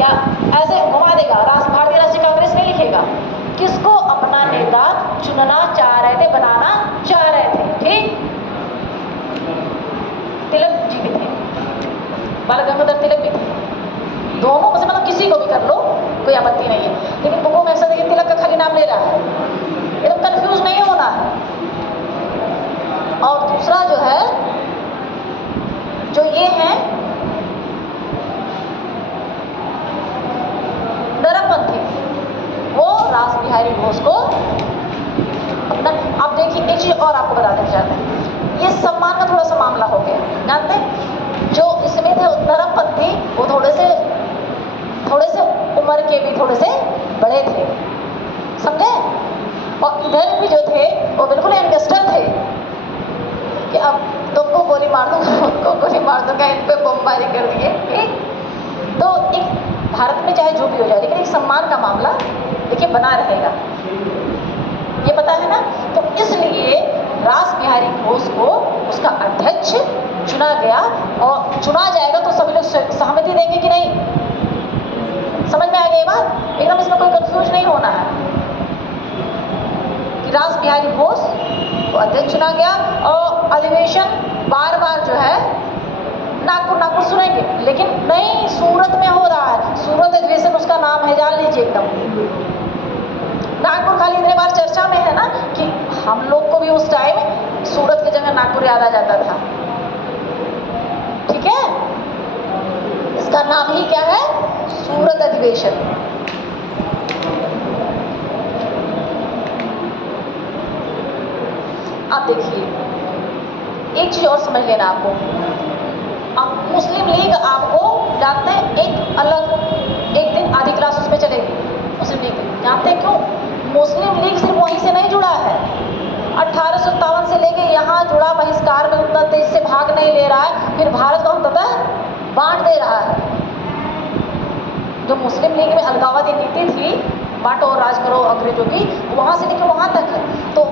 या ऐसे घुमा देगा, भारतीय राष्ट्रीय कांग्रेस नहीं लिखेगा, किसको अपना नेता चुनना चाह रहे थे, बनाना चाह रहे थे। ठीक, तिलक जी भी थे, बाल गंगाधर तिलक भी थे, दोनों में से मतलब किसी को भी कर लो, कोई आपत्ति नहीं है। लेकिन बुकों में ऐसा देखिए तिलक का खाली नाम ले रहा है, एकदम कंफ्यूज नहीं होना है। और दूसरा जो है, जो ये है नरमपंथी, वो रास बिहारी घोष को अपना, आप देखिए एक चीज और आपको बता देना चाहते हैं, ये सम्मान का थोड़ा सा मामला हो गया, जानते हैं जो इसमें थे नरमपंथी, वो थोड़े से उम्र के भी थोड़े से बड़े थे, समझे। और इधर भी जो थे वो बिल्कुल यंगस्टर थे कि अब तुमको गोली मार दूंगा, उनको गोली मार दूंगा, इन पे बमबारी कर दिए। तो एक भारत में चाहे जो भी हो जाए, लेकिन एक सम्मान का मामला देखिए बना रहेगा, ये पता है ना। तो इसलिए रास बिहारी घोष को उसका अध्यक्ष चुना गया, और चुना जाएगा तो सभी लोग सहमति देंगे कि नहीं, समझ में आ गई बात, एकदम इसमें कोई कंफ्यूज नहीं होना है कि रास बिहारी घोष को अध्यक्ष चुना गया। और अधिवेशन बार बार जो है नागपुर सुनेंगे, लेकिन नहीं, सूरत में हो रहा है, सूरत अधिवेशन उसका नाम है, जान लीजिए एकदम। नागपुर खाली इतने बार चर्चा में है ना कि हम लोग को भी उस टाइम सूरत की जगह नागपुर याद आ जाता था, ठीक है। इसका नाम ही क्या है, सूरत अधिवेशन। आप देखिए एक चीज और समझ लेना आपको, अब मुस्लिम लीग आपको जानते हैं एक अलग, एक दिन आधी क्लास उसमें चलेगी मुस्लिम लीग, जानते हैं क्यों? मुस्लिम लीग सिर्फ वहीं से नहीं जुड़ा है, 1857 से लेके यहाँ जुड़ा, बहिष्कार में उतना तेज से भाग नहीं ले रहा है, फिर भारत को अंततः बांट दे रहा है। जो मुस्लिम लीग में अलगाववादी नीति थी, बांटो और राज करो अंग्रेजों की, वहाँ से लेकर वहाँ तक है। तो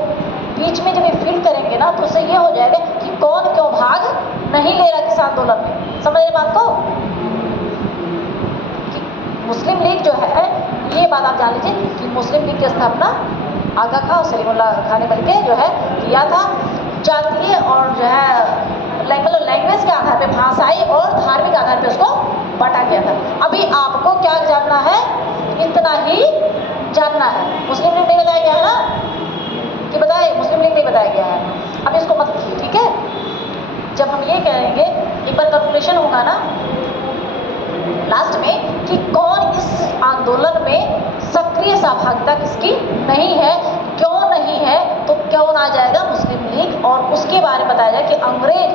बीच में जब ये फील करेंगे ना, तो उससे ये हो जाएगा कि कौन क्यों भाग नहीं ले रहा किस आंदोलन में, समझ रहे बात को? कि मुस्लिम लीग जो है, ये बात आप जान लीजिए कि मुस्लिम लीग की स्थापना आगा खां और सलीमुल्लाह खां ने मिलकर जो है किया था, जातीय और जो है लैंग्वेज के आधार पर, भाषाई और धार्मिक आधार पर उसको बांटा गया था। अभी आपको क्या जानना है, इतना ही जानना है। मुस्लिम लीग नहीं बताया गया है ना, कि बताए मुस्लिम लीग नहीं बताया गया है, अब इसको मत लिखिए, ठीक है। जब हम ये कहेंगे, एक बार कैलकुलेशन होगा ना लास्ट में कि कौन इस आंदोलन में सक्रिय सहभागिता किसकी नहीं है, क्यों नहीं है, तो क्यों आ जाएगा मुस्लिम लीग, और उसके बारे में बताया जाए कि अंग्रेज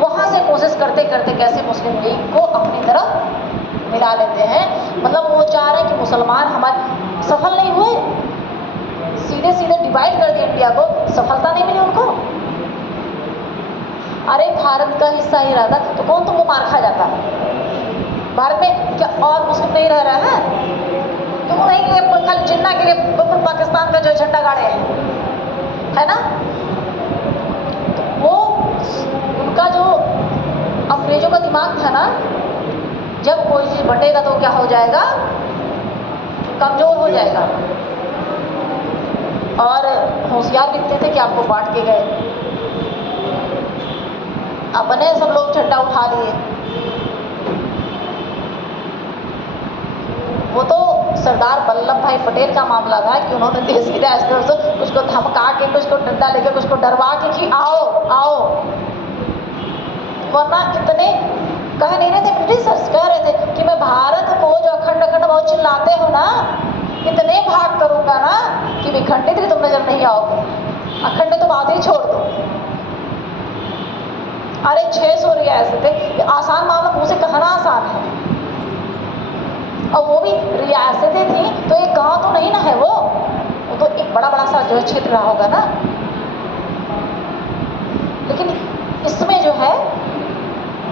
वहाँ से कोशिश करते करते कैसे मुस्लिम लीग को अपनी तरफ मिला लेते हैं। मतलब वो चाह रहे हैं कि मुसलमान हमारे सफल नहीं हुए, सीधे सीधे डिवाइड कर दिया इंडिया को, सफलता नहीं मिली उनको। अरे भारत का हिस्सा ही रहा था तो कौन तुमको मार खा जाता है? भारत में क्या और मुस्लिम नहीं रह रहा है? क्यों नहीं कि खाली जिन्ना के लिए बिल्कुल पाकिस्तान का जो झंडा गाड़े है ना। तो वो उनका जो अंग्रेजों का दिमाग था ना, जब कोई चीज बंटेगा तो क्या हो जाएगा, कमजोर हो जाएगा। और होशियार दिखते थे कि आपको बांट के गए, अपने सब लोग झंडा उठा लिए। वो तो सरदार वल्लभ भाई पटेल का मामला था कि उन्होंने देश की राष्ट्र कुछ को धमका के, कुछ को डंडा लेके, कुछ को डरवा के कि आओ आओ, वरना इतने कह नहीं रहे थे ब्रिटिशर्स, कह रहे थे कि मैं भारत को जो अखंड अखंड बहुत चिल्लाते हो ना, इतने भाग करूंगा ना कि विखंडित भी तुम नजर नहीं आओगे, अखंड तो बात ही छोड़ दो। अरे 600 रियासतें थे, आसान मामला मुझसे कहना आसान है, और वो भी रियासतें थी तो एक गांव तो नहीं ना है, वो तो एक बड़ा बड़ा सा जो है क्षेत्र रहा होगा ना। लेकिन इसमें जो है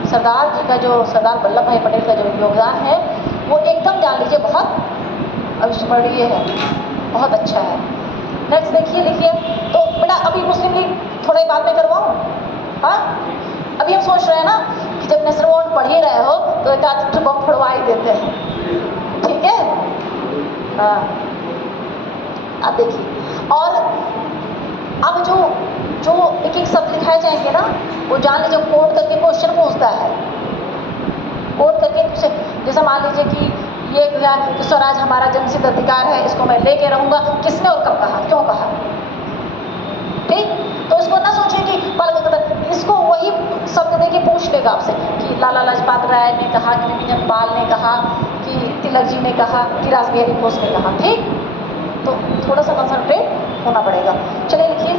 सरदार जी का, जो सरदार वल्लभ भाई पटेल का जो योगदान है, वो एकदम जान लीजिए बहुत अविस्मरणीय है, बहुत अच्छा है। नेक्स्ट देखिए, लिखिए। तो बेटा अभी मुस्लिम लीग थोड़ा ही बाद में करवाऊँ, हाँ? अभी हम सोच रहे हैं ना कि जब नेशनल वोट पढ़ ही रहे हो तो एक आध बम फोड़वा ही देते हैं। हाँ, अब देखिए, और अब जो जो एक एक शब्द लिखाए जाएंगे ना, वो जान लीजिए कोड करके क्वेश्चन पूछता है। कोड करके जैसे मान लीजिए कि ये क्या कि स्वराज हमारा जन्मसिद्ध अधिकार है, इसको मैं लेके रहूंगा, किसने और कब कहा, क्यों कहा, ठीक। तो इसको ना सोचिए कि बाल गंगाधर, इसको वही शब्द देके पूछ लेगा आपसे कि लाला लाजपत राय ने कहा, कि विपिन पाल ने कहा, कि तिलक जी ने कहा, कि रासबिहारी घोष ने कहा, ठीक। तो थोड़ा सा कंसंट्रेट होना पड़ेगा। चलिए लिखिए,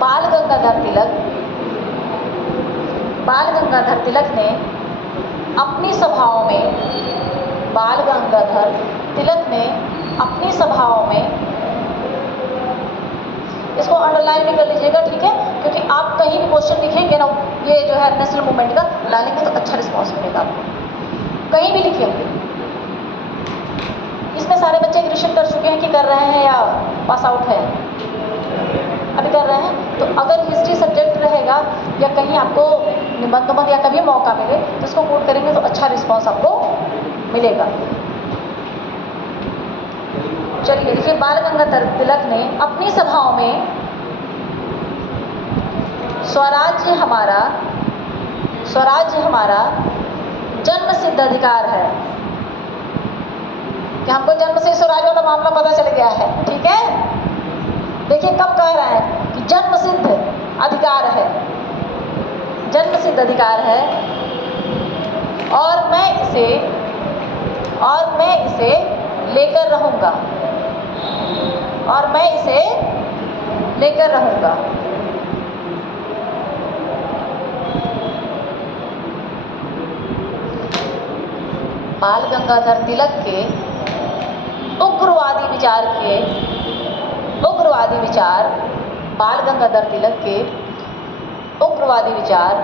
बाल गंगाधर तिलक ने अपनी सभाओं में, बाल गंगाधर तिलक ने अपनी सभाओं में, इसको अंडरलाइन भी कर लीजिएगा, ठीक है, क्योंकि आप कहीं भी क्वेश्चन लिखेंगे ना, ये जो है नेशनल मूवमेंट का डालेंगे तो अच्छा रिस्पॉन्स मिलेगा आपको, कहीं भी लिखे होंगे। इसमें सारे बच्चे एग्रीशन कर चुके हैं कि कर रहे हैं या पास आउट है, अभी कर रहे हैं। तो अगर हिस्ट्री सब्जेक्ट रहेगा या कहीं आपको निबंध या कभी मौका मिले तो इसको कोट करेंगे तो अच्छा रिस्पॉन्स आपको मिलेगा। चलिए देखिए, बाल गंगाधर तिलक ने अपनी सभाओं में स्वराज्य हमारा जन्म सिद्ध अधिकार है, कि हमको जन्म से स्वराज वाला मामला पता चल गया है, ठीक है। देखिए कब कह रहा है कि जन्म सिद्ध अधिकार है, जन्म सिद्ध अधिकार है, और मैं इसे लेकर रहूंगा, और मैं इसे लेकर रहूंगा। बाल गंगाधर तिलक के उग्रवादी विचार, बाल गंगाधर तिलक के उग्रवादी विचार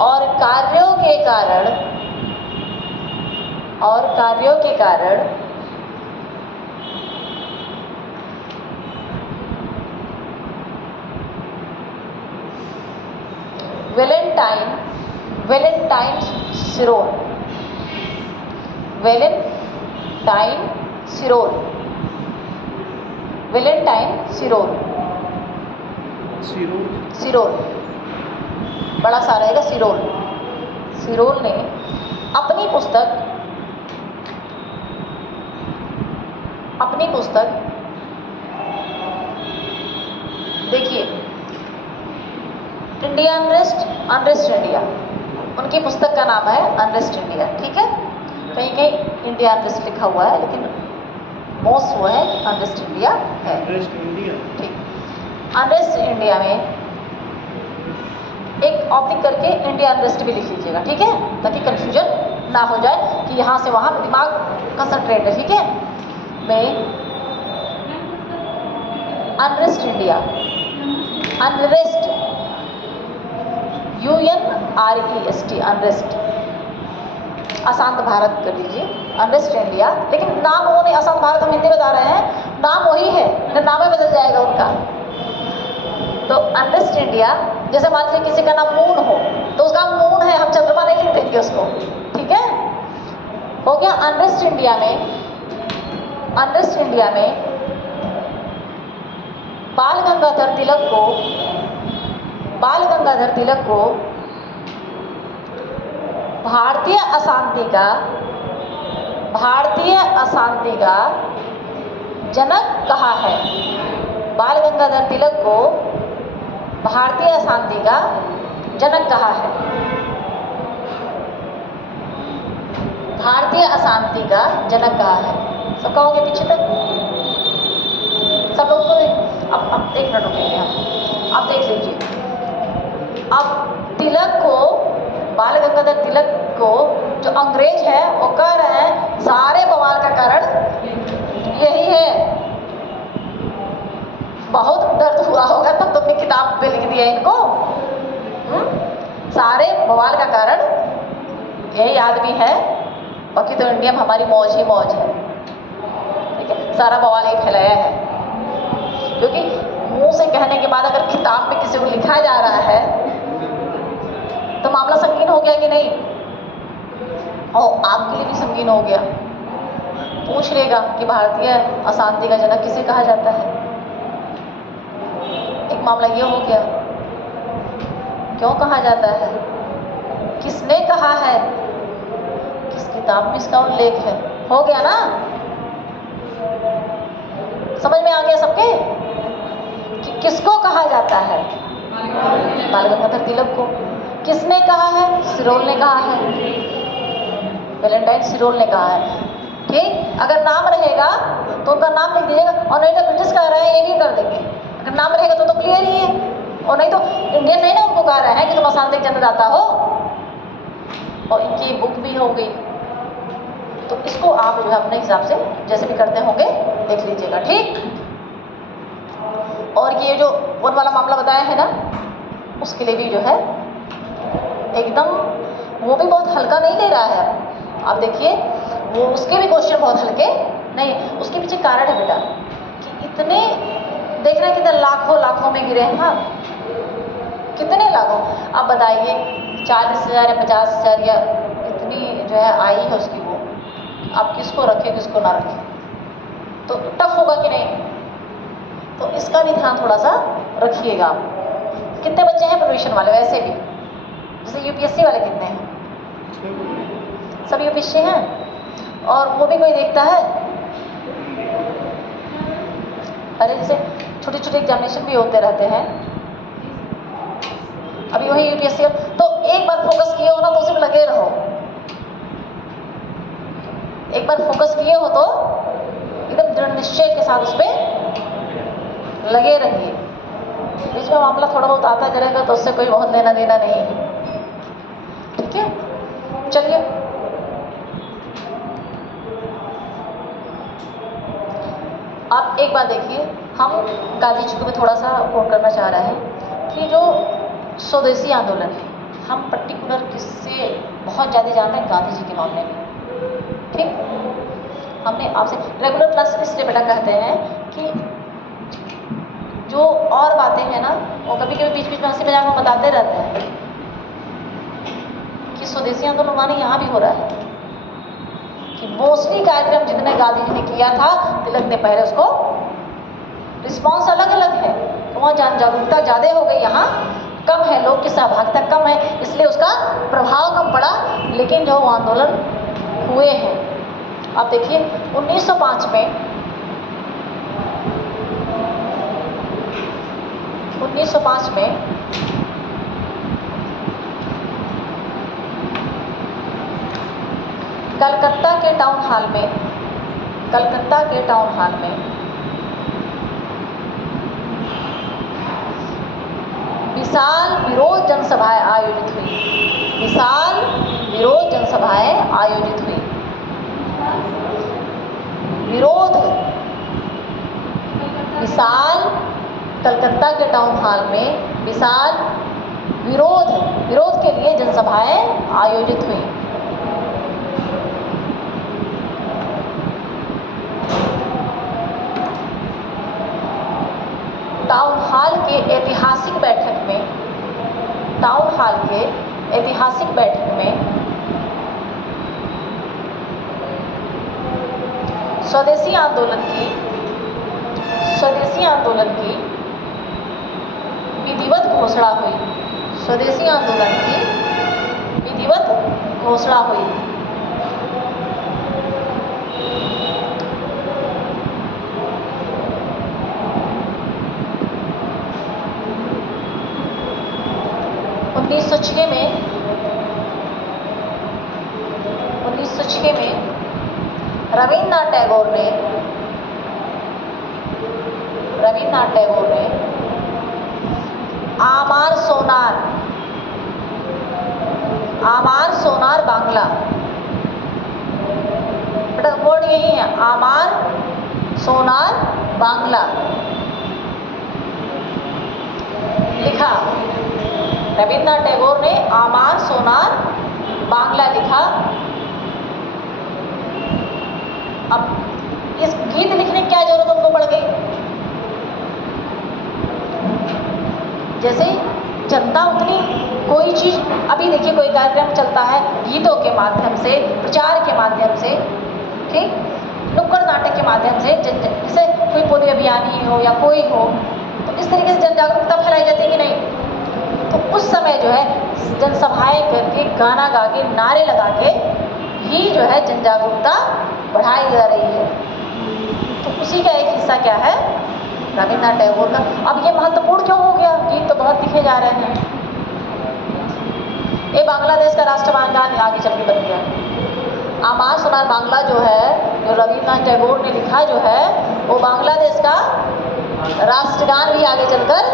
और कार्यों के कारण वेलेंटाइन सिरोल, बड़ा सा रहेगा, सिरोल ने अपनी पुस्तक देखिए, इंडिया अनरेस्ट इंडिया, उनकी पुस्तक का नाम है अनरेस्ट इंडिया, ठीक है। कहीं कहीं इंडिया अनरेस्ट लिखा हुआ है, लेकिन मोस्ट वो है अनरेस्ट इंडिया है, ठीक। अनरेस्ट इंडिया में एक ऑब्लिक करके इंडिया अनरेस्ट भी लिख लीजिएगा, ठीक है, ताकि कंफ्यूजन ना हो जाए कि यहाँ से वहाँ दिमाग कंसंट्रेट है, ठीक है। में unrest India, unrest UNREST, unrest, अशांत भारत कर लीजिए, अनरेस्ट इंडिया, लेकिन नाम वो नहीं, अशांत भारत हम हिंदी बता रहे हैं, नाम वही है, नाम ही बदल जाएगा उनका। तो अनरेस्ट इंडिया, जैसे मान लीजिए किसी का नाम मून हो तो उसका मून है, हम चंद्रमा नहीं लिख देंगे उसको, ठीक है, हो गया। अनरेस्ट इंडिया में बाल गंगाधर तिलक को भारतीय अशांति का जनक कहा है। बाल गंगाधर तिलक को भारतीय अशांति का जनक कहा है, भारतीय अशांति का जनक कहा है। सब कहोगे पीछे तक, सब लोग को अब 1 मिनट रुकेंगे, अब देख लीजिए। अब तिलक को, बाल गंगाधर तिलक को जो अंग्रेज है वो कह रहे हैं सारे बवाल का कारण यही है। बहुत दर्द हुआ होगा तब तो अपनी किताब पे लिख दिया इनको। सारे बवाल का कारण यही आदमी है, बाकी तो इंडिया में हमारी मौज ही मौज है, ठीक है। सारा बवाल ये फैलाया है, क्योंकि मुंह से कहने के बाद अगर किताब में किसी को लिखा जा रहा है तो मामला संगीन हो गया कि नहीं? और आपके लिए भी संगीन हो गया। पूछ लेगा कि भारतीय अशांति का जनक किसे कहा जाता है। एक मामला ये हो गया, क्यों कहा जाता है, किसने कहा है, किस किताब में इसका उल्लेख है, हो गया ना? समझ में आ गया सबके कि किसको कहा जाता है? बाल गंगाधर तिलक को। किसने कहा है? सिरोल ने कहा है, वैलेंटाइन सिरोल ने कहा है। ठीक, अगर नाम रहेगा तो उनका नाम लिख दीजिएगा, और नहीं तो ब्रिटिश कह रहे हैं ये भी कर देंगे। अगर नाम रहेगा तो क्लियर ही है, और नहीं तो इंडियन नहीं ना उनको कह रहे हैं कि तुम अशांति जन्मदाता हो। और इनकी बुक भी हो गई, तो इसको आप जो है अपने हिसाब से जैसे भी करते होंगे देख लीजिएगा। ठीक, और ये जो वन वाला मामला बताया है ना, उसके लिए भी जो है एकदम वो भी बहुत हल्का नहीं ले रहा है। आप देखिए वो उसके भी क्वेश्चन बहुत हल्के नहीं, उसके पीछे कारण है बेटा कि इतने देख रहे हैं कितने लाखों में गिरे हैं। हाँ, कितने लाखों, आप बताइए 40,000 या 50,000 या इतनी जो है आई है उसकी वो, आप किसको रखें किसको ना रखें, तो टफ होगा कि नहीं? तो इसका भी ध्यान थोड़ा सा रखिएगा आप। कितने बच्चे हैं प्रोविजन वाले? वैसे भी जैसे यूपीएससी वाले कितने हैं? सब यूपीएससी हैं, और वो भी कोई देखता है? अरे जैसे छोटे छोटे एग्जामिनेशन भी होते रहते हैं, अभी वही यूपीएससी, तो एक बार फोकस किए हो ना तो उसी में लगे रहो। एक बार फोकस किए हो तो एकदम दृढ़ निश्चय के साथ उस पर लगे रहिए। बीच में मामला थोड़ा बहुत आता जाएगा तो उससे कोई बहुत लेना देना नहीं है। ठीक है, चलिए आप एक बात देखिए, हम गांधी जी को भी थोड़ा सा कोट करना चाह रहे हैं कि जो स्वदेशी आंदोलन है, हम पर्टिकुलर किससे बहुत ज़्यादा जानते हैं? गांधी जी के मामले में। ठीक, हमने आपसे रेगुलर क्लास इसलिए बेटा कहते हैं कि जो और बातें हैं ना वो कभी कभी बीच बीच में हंसी मजाक में बताते रहते हैं कि स्वदेशी आंदोलन माने यहाँ भी हो रहा है कि मोस्टली कार्यक्रम जितने गांधी जी ने किया था, तिलक ने पहले उसको, रिस्पॉन्स अलग अलग है, तो वहाँ जागरूकता ज़्यादा हो गई, यहाँ कम है, लोग की सहभागिता कम है, इसलिए उसका प्रभाव कम पड़ा। लेकिन जो आंदोलन हुए हैं, आप देखिए 1905 में 1905 में कलकत्ता के टाउन हॉल में विशाल विरोध जनसभाएं आयोजित हुई। विशाल विरोध जनसभाएं आयोजित हुई। विरोध, विशाल, कलकत्ता के टाउन हॉल में विशाल विरोध के लिए जनसभाएं आयोजित हुई। टाउन हॉल के ऐतिहासिक बैठक में स्वदेशी आंदोलन की विधिवत घोषणा हुई। स्वदेशी आंदोलन की विधिवत घोषणा हुई। उन्नीस सौ छः में रविन्द्रनाथ टैगोर ने आमार सोनार बांग्ला, बेटा वर्ड यही है, आमार सोनार बांग्ला लिखा। रविन्द्रनाथ टैगोर ने आमार सोनार बांग्ला लिखा। अब इस गीत लिखने की क्या जरूरत उनको पड़ गई? जैसे जनता उतनी कोई चीज़, अभी देखिए कोई कार्यक्रम चलता है गीतों के माध्यम से, प्रचार के माध्यम से, ठीक, नुक्कड़ नाटक के माध्यम से, जैसे कोई पौधे अभियानी हो या कोई हो, तो इस तरीके से जन जागरूकता फैलाई जाती है कि नहीं। तो उस समय जो है जनसभाएं करके, गाना गा के, नारे लगा के ही जो है जन जागरूकता बढ़ाई जा रही है। तो उसी का एक हिस्सा क्या है, रविन्द्रनाथ टैगोर का। अब ये महत्वपूर्ण क्यों हो गया, गीत तो बहुत लिखे जा रहे हैं। ये बांग्लादेश का राष्ट्रगान आगे चल के बन गया। आमार सोनार बांग्ला जो है, जो रविन्द्रनाथ टैगोर ने लिखा जो है, वो बांग्लादेश का राष्ट्रगान भी आगे चलकर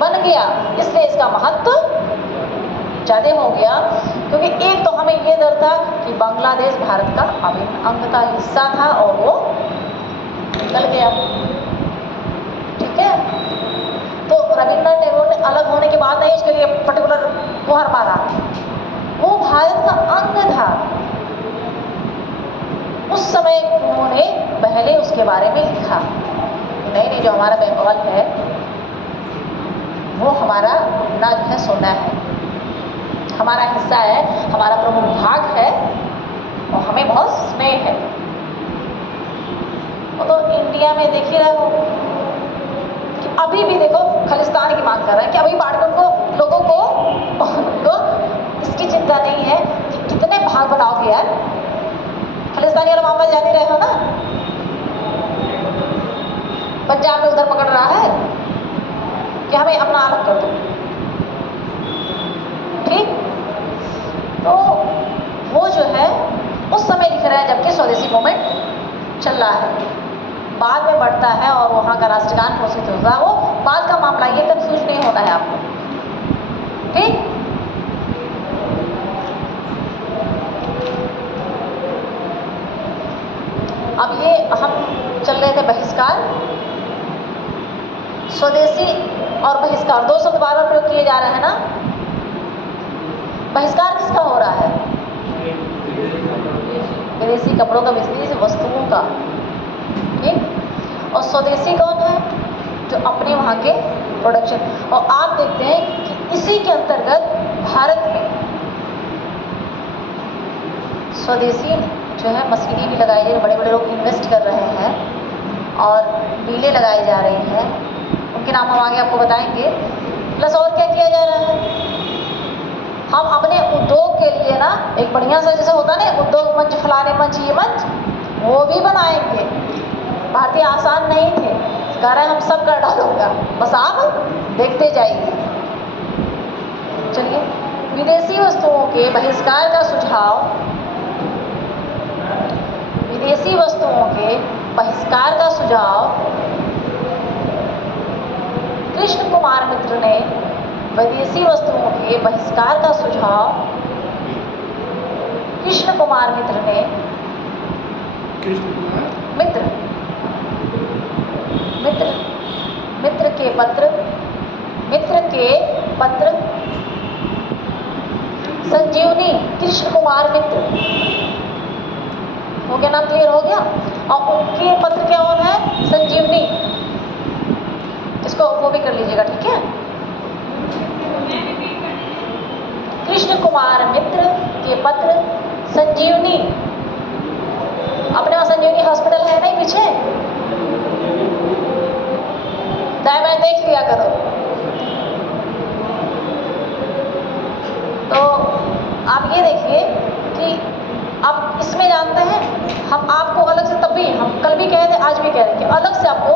बन गया। इसलिए इसका महत्व ज़्यादा हो गया, क्योंकि एक तो हमें ये डर था कि बांग्लादेश भारत का अभिन्न अंग का हिस्सा था और वो निकल गया, ठीक है। तो रविन्द्रनाथ टैगोर ने अलग होने के बाद नहीं इसके लिए पर्टिकुलर मुहर मारा, वो भारत का अंग था। उस समय उन्होंने पहले उसके बारे में लिखा, नहीं जो हमारा बंगाल है वो हमारा ना जो है सोना है, हमारा हिस्सा है, हमारा प्रमुख भाग है और हमें बहुत स्नेह है। वो तो इंडिया में देख ही रहे हो कि अभी भी देखो खालिस्तान की मांग कर रहे हैं कि अभी बाड़कों को, लोगों को इसकी चिंता नहीं है कि कितने भाग बनाओगे यार। खालिस्तानी वाला मामला जान ही रहे हो ना, पंजाब में उधर पकड़ रहा है कि हमें अपना अलग कर दो, ठीक। तो वो जो है उस समय लिख रहा है, जबकि स्वदेशी मूवमेंट चल रहा है, बाद में बढ़ता है और वहाँ का राष्ट्रगान घोषित होता है, वो बाद का मामला, ये कंफ्यूज नहीं होना है आपको, ठीक। अब ये हम चल रहे थे बहिष्कार, स्वदेशी और बहिष्कार, दो शब्द बार बार प्रयोग किए जा रहे हैं ना। बहिष्कार किसका हो रहा है, विदेशी कपड़ों का, विदेशी वस्तुओं का, ठीक। और स्वदेशी कौन है, जो अपने वहाँ के प्रोडक्शन। और आप देखते हैं कि इसी के अंतर्गत भारत में स्वदेशी जो है मशीनें भी लगाई जा रही, बड़े बड़े लोग इन्वेस्ट कर रहे हैं और मीलें लगाई जा रही हैं, उनके नाम हम आगे आपको बताएंगे। प्लस और क्या किया जा रहा है, हम अपने उद्योग के लिए ना एक बढ़िया सा जैसे होता ना उद्योग मंच, फलाने मंच, ये मंच, वो भी बनाएंगे। भारतीय आसान नहीं थे, कह रहे हैं हम सब कर डालूंगा, बस आप देखते जाइए। चलिए, विदेशी वस्तुओं के बहिष्कार का सुझाव, विदेशी वस्तुओं के बहिष्कार का सुझाव कृष्ण कुमार मित्र ने, विदेशी वस्तुओं के बहिष्कार का सुझाव कृष्ण कुमार मित्र ने, मित्र के पत्र संजीवनी, कृष्ण कुमार मित्र हो गया, नाम क्लियर हो गया। और उनके पत्र क्या और है, संजीवनी, इसको वो भी कर लीजिएगा, ठीक है। कृष्ण कुमार मित्र के पत्र संजीवनी, अपने वहाँ संजीवनी हॉस्पिटल है नहीं पीछे, दाएं बाएं देख लिया करो। तो आप ये देखिए कि अब इसमें जानते हैं हम आपको अलग से, तब भी हम कल भी कहे थे, आज भी कह रहे हैं कि अलग से आपको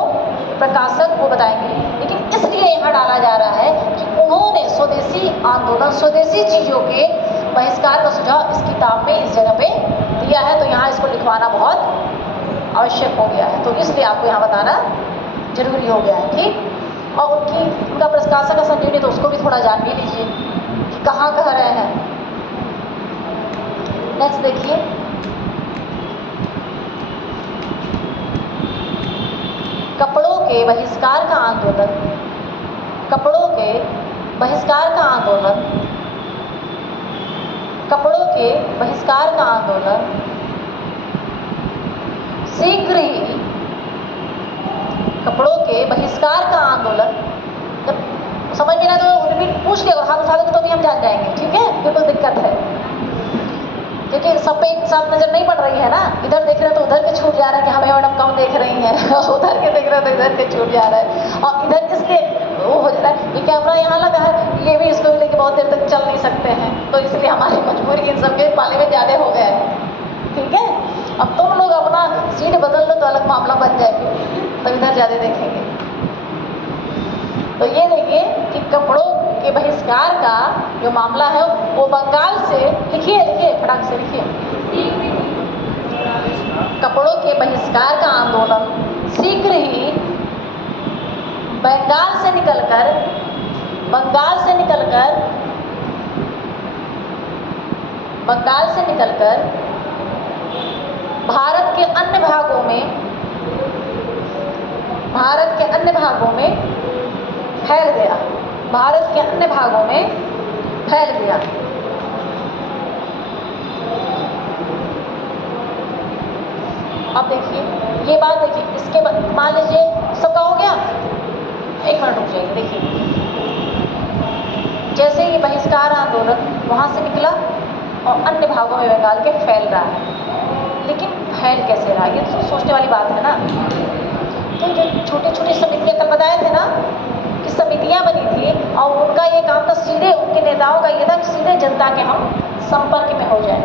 प्रकाशक वो बताएंगे, लेकिन इसलिए यहाँ डाला जा रहा है कि उन्होंने स्वदेशी आंदोलन, स्वदेशी चीज़ों के बहिष्कार का सुझाव इस किताब में इस जगह पे दिया है, तो यहाँ इसको लिखवाना बहुत आवश्यक हो गया है, तो इसलिए आपको यहाँ बताना जरूरी हो गया है, ठीक। और उनका प्रकाशक का संजीवनी, तो उसको भी थोड़ा जान भी लीजिए कि कहाँ कह रहे हैं। नेक्स्ट देखिए, कपड़ों के बहिष्कार का आंदोलन, कपड़ों के बहिष्कार का आंदोलन, कपड़ों के बहिष्कार का आंदोलन शीघ्र ही, कपड़ों के बहिष्कार का आंदोलन, जब समझ में ना तो रिपीट पूछ लिया, हाथ उठा दोगे तो भी हम जान जाएंगे, ठीक है, फिर कोई दिक्कत है, क्योंकि सब पे एक साथ नजर नहीं पड़ रही है ना, इधर देख रहे हो तो उधर के छूट जा रहा है कि हमें मैडम कम देख रही हैं उधर के देख रहे हो तो इधर के छूट जा रहा है, और इधर इसलिए वो हो जा रहा है कि कैमरा यहाँ लगा है, ये भी इसको भी लेके बहुत देर तक चल नहीं सकते हैं, तो इसलिए हमारी मजबूरी इन सबके पाले में ज़्यादा हो गया है, ठीक है। अब तुम लोग अपना सीट बदल लो तो अलग मामला बन जाएगा, तब इधर ज़्यादा देखेंगे। तो ये देखिए कि कपड़ों के बहिष्कार का जो मामला है वो बंगाल से, लिखिए लिखिए फटाक से लिखिए, कपड़ों के बहिष्कार का आंदोलन शीघ्र ही बंगाल से निकलकर भारत के अन्य भागों में फैल गया, भारत के अन्य भागों में फैल गया। अब देखिए ये बात, देखिए इसके बाद मान लीजिए सबका हो गया, एक मिनट रुक जाइए, देखिए जैसे ये बहिष्कार आंदोलन वहाँ से निकला और अन्य भागों में बंगाल के फैल रहा है, लेकिन फैल कैसे रहा, ये तो सोचने वाली बात है ना। तो जो छोटी छोटी समितियाँ कल बताए थे ना कि समितियाँ बनी थी और उनका ये काम था, सीधे उनके नेताओं का ये था कि सीधे जनता के हम संपर्क में हो जाए,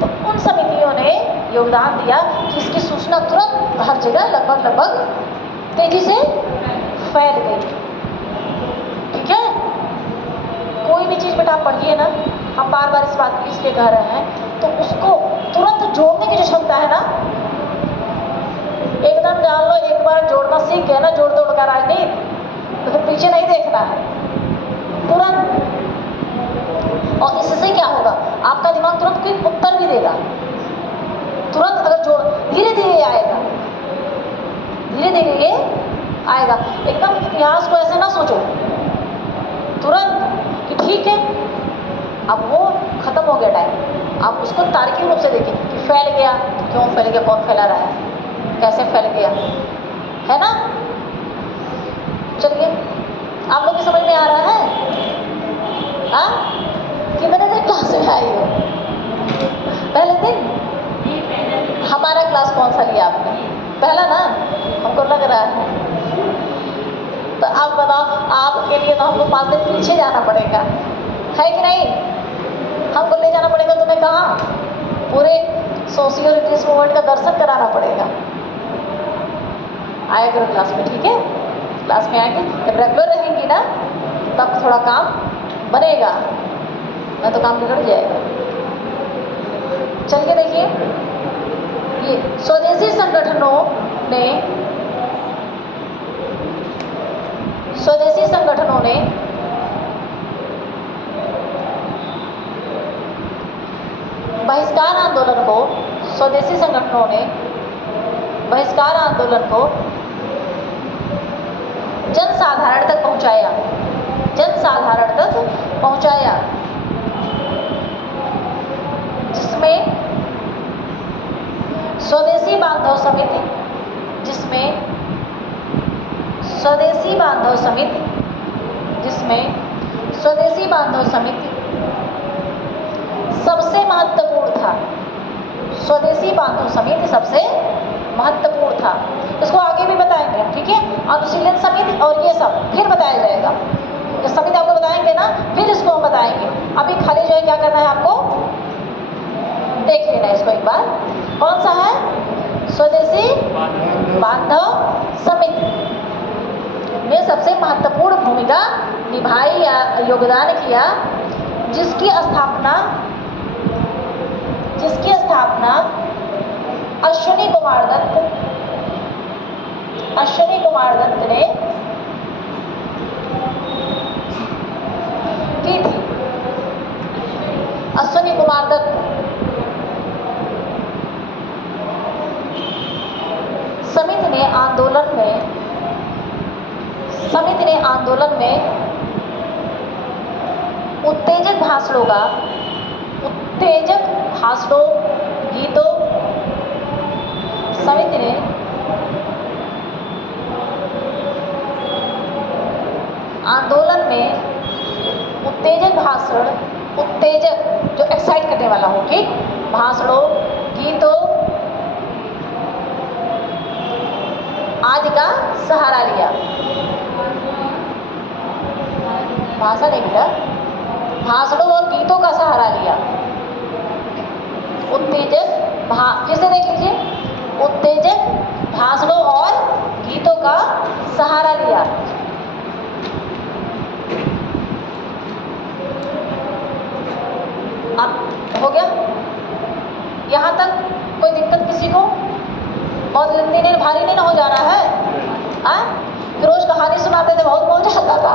तो उन समितियों ने योगदान दिया कि इसकी सूचना तुरंत हर जगह लगभग तेजी से फैल गई, ठीक है। कोई भी चीज़ बेटा आप पढ़िए ना, हम बार बार इस बात को इसलिए कह रहे हैं, तो उसको तुरंत जोड़ने की जो क्षमता है ना, एकदम जान लो, एक बार जोड़ना सीख गए ना, जोड़ तोड़ का राजनीति, तो फिर पीछे नहीं देखना है, तुरंत। और इससे क्या होगा, आपका दिमाग तुरंत कोई उत्तर भी देगा, तुरंत अगर जोड़ धीरे धीरे आएगा, एकदम इतिहास को ऐसे ना सोचो तुरंत कि ठीक है अब वो खत्म हो गया टाइम, आप उसको तार्किक रूप से देखिए कि फैल गया, क्यों फैल गया, कौन फैला रहा है, कैसे फैल गया, है ना। चलिए आप लोग की समझ में आ रहा है, हाँ, कितने दिन क्लास में आई हो, पहले दिन हमारा क्लास कौन सा लिया आपने, पहला ना, हमको लग रहा है। तो आप बताओ, आपके लिए तो हमको 5 दिन पीछे जाना पड़ेगा, है कि नहीं, हमको ले जाना पड़ेगा तुम्हें कहाँ, पूरे सोशियोलिटिस्ट मूवमेंट का दर्शन कराना पड़ेगा। आया करो क्लास में, ठीक है, क्लास में आएंगे, जब रेगुलर रहेंगी ना तब थोड़ा काम बनेगा, नहीं तो काम बिगड़ जाएगा। चलिए देखिए, ये स्वदेशी संगठनों ने बहिष्कार आंदोलन को जनसाधारण तक पहुंचाया, जिसमें स्वदेशी बांधव समिति सबसे महत्वपूर्ण था, स्वदेशी बांधव समिति सबसे महत्वपूर्ण था। इसको आगे भी बताएंगे, ठीक है, अनुशीलन समिति और ये सब फिर बताया जाएगा, ये समिति आपको बताएंगे ना, फिर इसको हम बताएंगे। अभी खाली जो है क्या करना है, आपको देख लेना है इसको एक बार, कौन सा है, स्वदेशी बांधव समिति ने सबसे महत्वपूर्ण भूमिका निभाई या योगदान किया, जिसकी स्थापना अश्विनी कुमार दत्त ने की थी। अश्विनी कुमार दत्त समिति ने आंदोलन में उत्तेजक भाषणों, गीतों, समिति ने आंदोलन भाषण उत्तेजक, जो एक्साइट करने वाला हो, ठीक, भाषणों, गीतों आदि का सहारा लिया। भाषा नहीं मिला, भाषणों और गीतों का सहारा लिया। उत्तेजक, फिर से देख लीजिए, उत्तेजक भाषणों और गीतों का सहारा लिया। अब हो गया यहाँ तक? कोई दिक्कत किसी को? बहुत लंबी नहीं, भारी नहीं ना हो जा रहा है? रोज कहानी सुनाते थे, बहुत मौज आता था।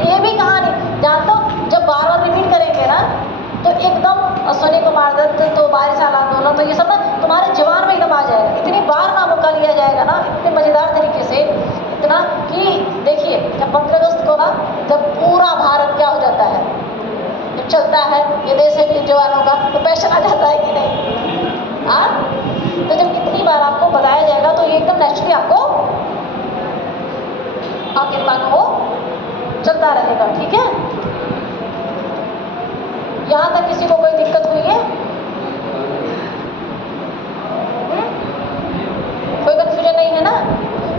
ये भी कहानी जानते हो, जब बार बार रिपीट करेंगे ना तो एकदम अश्विनी कुमार दत्त तो बारिशाल आंदोलन तो ये सब ना तुम्हारे जवान में एकदम आ जाएगा। इतनी बार ना मौका लिया जाएगा ना, इतने मजेदार तरीके से, इतना कि देखिए जब 15 अगस्त को ना, जब पूरा भारत क्या हो जाता है, जब चलता है ये देश है वीर जवानों का, तो पैशन आ जाता है कि नहीं? तो जब इतनी बार आपको बताया जाएगा तो ये एकदम नेचुरली आपको आपके दिमाग में वो चलता रहेगा। ठीक है, यहाँ तक किसी को कोई दिक्कत हुई है? कोई कंफ्यूजन नहीं है ना?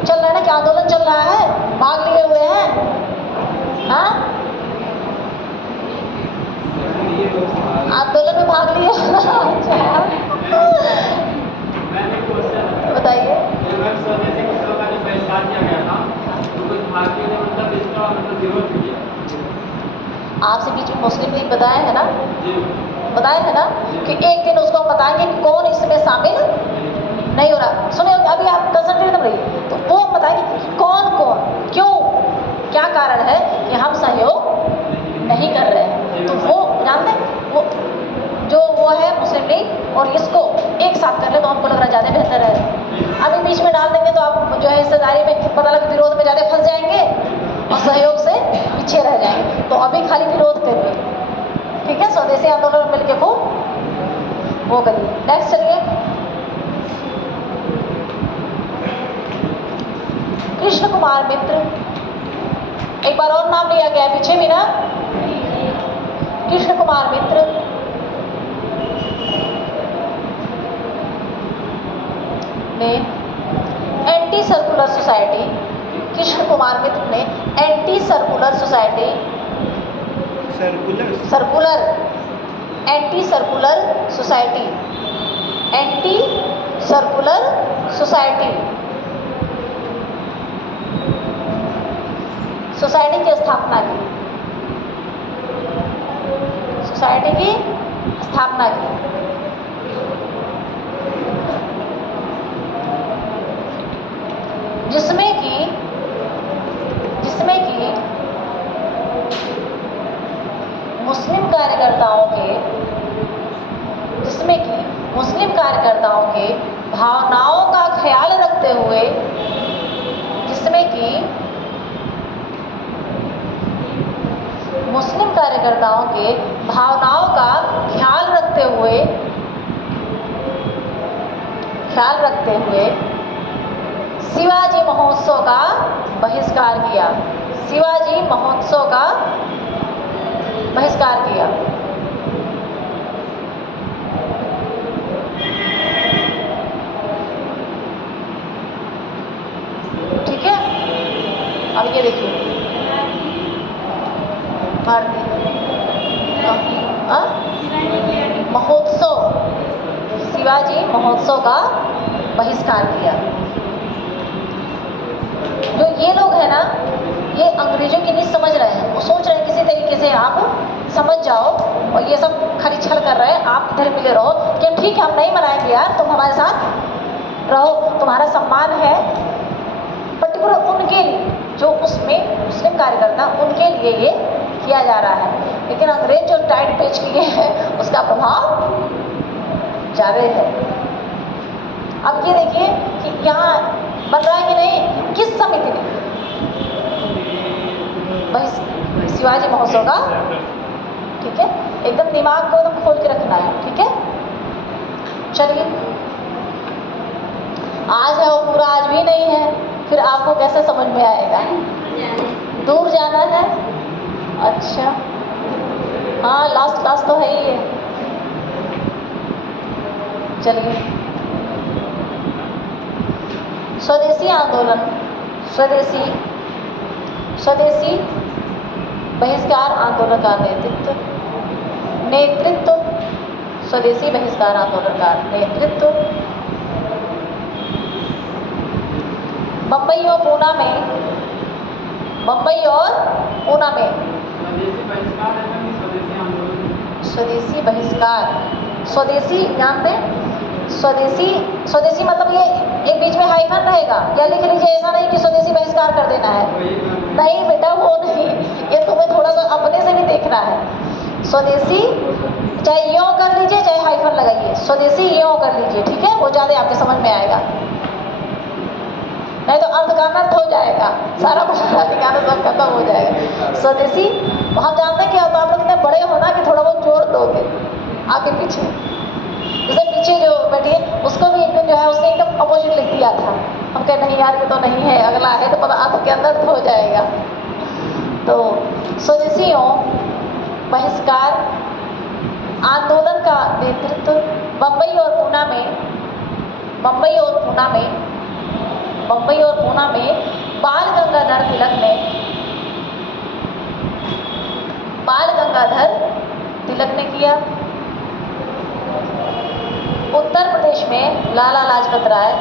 चल रहा है ना, क्या आंदोलन चल रहा है, भाग लिए हुए हैं? हाँ, आंदोलन में भाग लिए? बताइए। आपसे बीच में मुस्लिम लीग बताया है ना, बताया है ना कि एक दिन उसको हम बताएंगे कि कौन इसमें शामिल नहीं हो रहा। सुनिए, अभी आप कंसंट्रेट कर रही, तो वो हम बताएंगे कि कौन कौन, क्यों, क्या कारण है कि हम सहयोग नहीं कर रहे हैं। तो वो जानते हैं, वो जो वो है मुस्लिम लीग और इसको एक साथ कर ले तो हमको लग रहा है ज़्यादा बेहतर है। अभी बीच में डाल देंगे तो आप जो है हिस्सेदारी में पता लगे विरोध में ज़्यादा फंस जाएंगे और सहयोग से पीछे रह जाएंगे। तो अभी खाली विरोध करिए, ठीक है, स्वदेशी आंदोलन में मिलकर खूब वो करिए। नेक्स्ट चलिए, कृष्ण कुमार मित्र, एक बार और नाम लिया गया पीछे भी ना, कृष्ण कुमार मित्र ने anti circular society, Krishna Kumar Mitra ने anti circular society, circular, anti circular society, anti circular society, society की स्थापना की, सोसाइटी की स्थापना की। जिसमें कि मुस्लिम कार्यकर्ताओं के भावनाओं का ख्याल रखते हुए, जिसमें कि मुस्लिम कार्यकर्ताओं के भावनाओं का ख्याल रखते हुए शिवाजी महोत्सव का बहिष्कार किया, शिवाजी महोत्सव का बहिष्कार किया। ठीक है, अब ये देखिए महोत्सव, शिवाजी महोत्सव का बहिष्कार किया। जो ये लोग हैं ना, ये अंग्रेजों की नहीं समझ रहे हैं, वो सोच रहे हैं किसी तरीके से आप समझ जाओ और ये सब खाली छल कर रहे हैं, आप इधर मिले रहो कि ठीक है हम नहीं मनाएंगे यार, तुम हमारे साथ रहो, तुम्हारा सम्मान है। पर्टिकुलर उनके लिए, जो उसमें मुस्लिम कार्यकर्ता, उनके लिए ये किया जा रहा है। लेकिन अंग्रेज जो टाइट पेच किए हैं उसका प्रभाव ज़्यादा है। अब ये देखिए कि यहाँ बन रहा है कि नहीं, किस समिति ने भाई शिवाजी महोत्सव का, ठीक है, एकदम दिमाग को एकदम खोल के रखना है। ठीक है, चलिए, आज है वो पूरा, आज भी नहीं है, फिर आपको कैसे समझ में आएगा? दूर जाना है। अच्छा, हाँ लास्ट क्लास तो है ही है। चलिए, स्वदेशी आंदोलन, स्वदेशी स्वदेशी बहिष्कार आंदोलन का नेतृत्व स्वदेशी बहिष्कार आंदोलन का नेतृत्व बम्बई और पूना में स्वदेशी बहिष्कार, स्वदेशी जानते हैं? स्वदेशी मतलब ये एक बीच में हाइफन रहेगा, या लिख लीजिए, ऐसा नहीं कि स्वदेशी बहिष्कार कर देना है। नहीं बेटा, वो नहीं, ये तुम्हें थोड़ा सा अपने से भी देखना है। स्वदेशी चाहे यों कर लीजिए चाहे हाइफन लगाइए, स्वदेशी यों कर लीजिए, ठीक है, वो ज़्यादा आपके समझ में आएगा, नहीं तो अर्थ का अनर्थ हो जाएगा, सारा मसाला निकालो सब खत्म हो जाएगा। स्वदेशी, हम जानते हैं कि आप लोग इतने बड़े हो ना कि थोड़ा बहुत जोड़ दोगे आगे पीछे। जैसे पीछे जो बैठी है उसको भी एक दिन जो है उसने एकदम अपोजिट लिख दिया था, हम कहे नहीं यार ये तो नहीं है, अगला है तो पता अर्थ के अंदर हो जाएगा। तो स्वदेशियों बहिष्कार आंदोलन का नेतृत्व बम्बई और पूना में बाल गंगाधर तिलक ने किया। उत्तर प्रदेश में लाला लाजपत राय,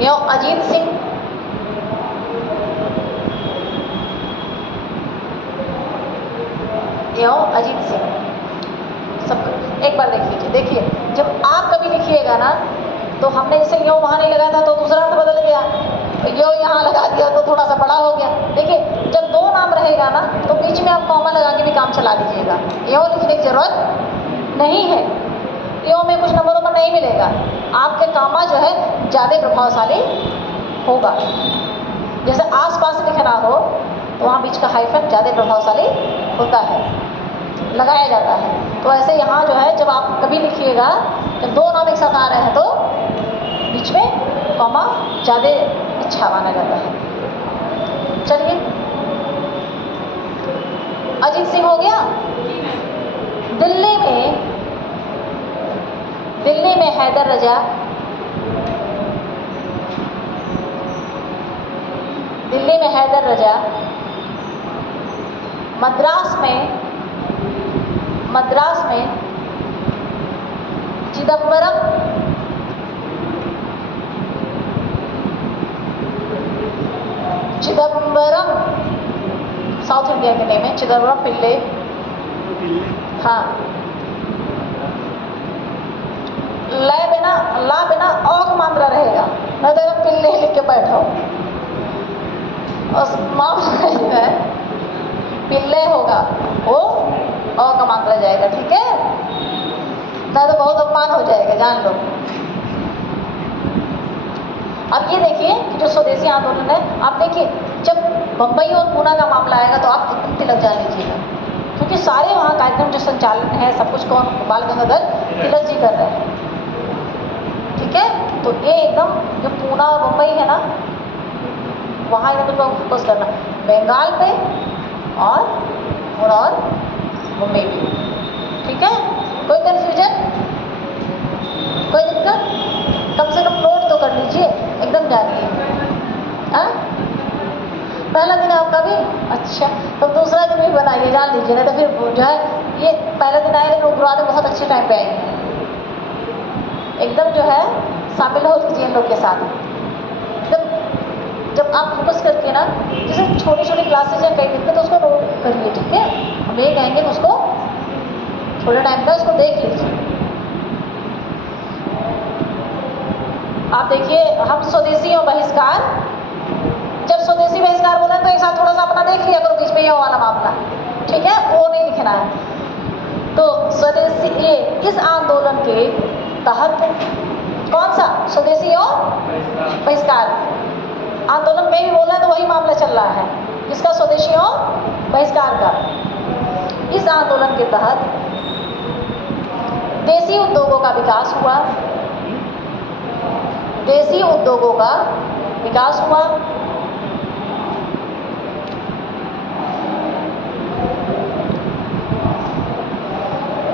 एवं अजीत सिंह, सब एक बार देख लीजिए। देखिए, जब आप कभी लिखिएगा ना, तो हमने जैसे यो वहाँ नहीं लगाया था तो दूसरा अर्थ बदल गया, यो यहाँ लगा दिया तो थोड़ा सा बड़ा हो गया। देखिए, जब दो नाम रहेगा ना तो बीच में आप कॉमा लगा के भी काम चला दीजिएगा, यो लिखने की जरूरत नहीं है, यो में कुछ नंबरों पर नहीं मिलेगा, आपके कामा जो है ज़्यादा प्रभावशाली होगा। जैसे आसपास लिखना हो तो वहाँ बीच का हाइफन ज़्यादा प्रभावशाली होता है, लगाया जाता है। तो ऐसे यहाँ जो है जब आप कभी लिखिएगा, जब दो नाम एक साथ आ रहे हैं तो बीच में कॉमा ज़्यादा अच्छा माना जाता है। चलिए, अजीत सिंह हो गया। दिल्ली में हैदर रजा, मद्रास में चिदम्बरम, साउथ इंडिया के नेम है चिदम्बरम पिल्ले। हाँ, ला बिना औक मात्रा रहेगा, नहीं तो पिल्ले लिख के बैठो, उस मात्रा जो है पिल्ले होगा वो औ का मात्रा जाएगा, ठीक है, नहीं तो बहुत अपमान हो जाएगा, जान लो। अब ये देखिए कि जो स्वदेशी आंदोलन है, आप देखिए जब बम्बई और पूना का मामला आएगा तो आप एकदम तिलक जा लीजिएगा, क्योंकि सारे वहाँ कार्यक्रम जो संचालन है सब कुछ कौन, बाल गंगाधर तिलक जी कर रहे हैं, ठीक है। तो ये एकदम जो पूना और मुंबई है ना, वहाँ एकदम फोकस करना, बंगाल पे और मुंबई पे, ठीक है। कोई कन्फ्यूजन, कोई दिक्कत? कम से कम नोट तो कर लीजिए, एकदम जानिए। हाँ, पहला दिन आपका भी अच्छा, तो दूसरा दिन भी बनाइए, जान लीजिए, नहीं तो फिर जो है ये पहला दिन आएगा लेकिन शुरुआत में बहुत अच्छे टाइम पे आएंगे, एकदम जो है शामिल हो लीजिए इन लोग के साथ। एकदम जब आप फोकस करके ना, जैसे छोटी छोटी क्लासेज या कई दिन में, तो उसको नोट करिए, ठीक है। हम ये कहेंगे तो उसको थोड़े टाइम का उसको देख लीजिए। आप देखिए, हम स्वदेशी और बहिष्कार, जब स्वदेशी बहिष्कार बोला तो एक साथ थोड़ा सा अपना देख लिया करो, बीच में ये वाला मामला, ठीक है, वो नहीं लिखना है। तो स्वदेशी, ये इस आंदोलन के तहत कौन सा, स्वदेशी और बहिष्कार आंदोलन में भी बोला तो वही मामला चल रहा है, इसका स्वदेशी और बहिष्कार का। इस आंदोलन के तहत देसी उद्योगों का विकास हुआ, देसी उद्योगों का विकास हुआ।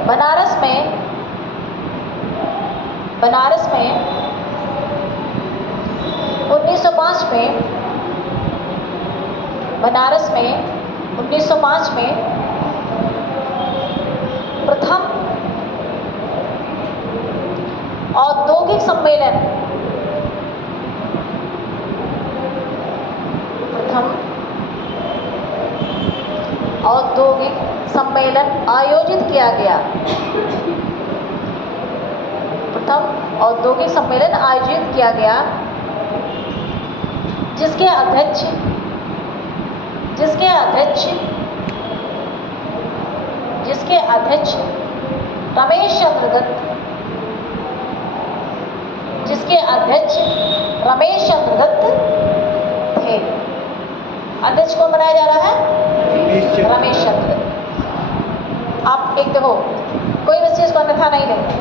बनारस में 1905 में बनारस में 1905 में प्रथम औद्योगिक सम्मेलन आयोजित किया गया। प्रथम औद्योगिक सम्मेलन आयोजित किया गया, जिसके अध्यक्ष रमेश चंद्र दत्त थे। अध्यक्ष कौन बनाया जा रहा है? रमेश चंद्र दत्त। आप एक देखो, कोई भी चीज को अन्यथा नहीं लेंगे।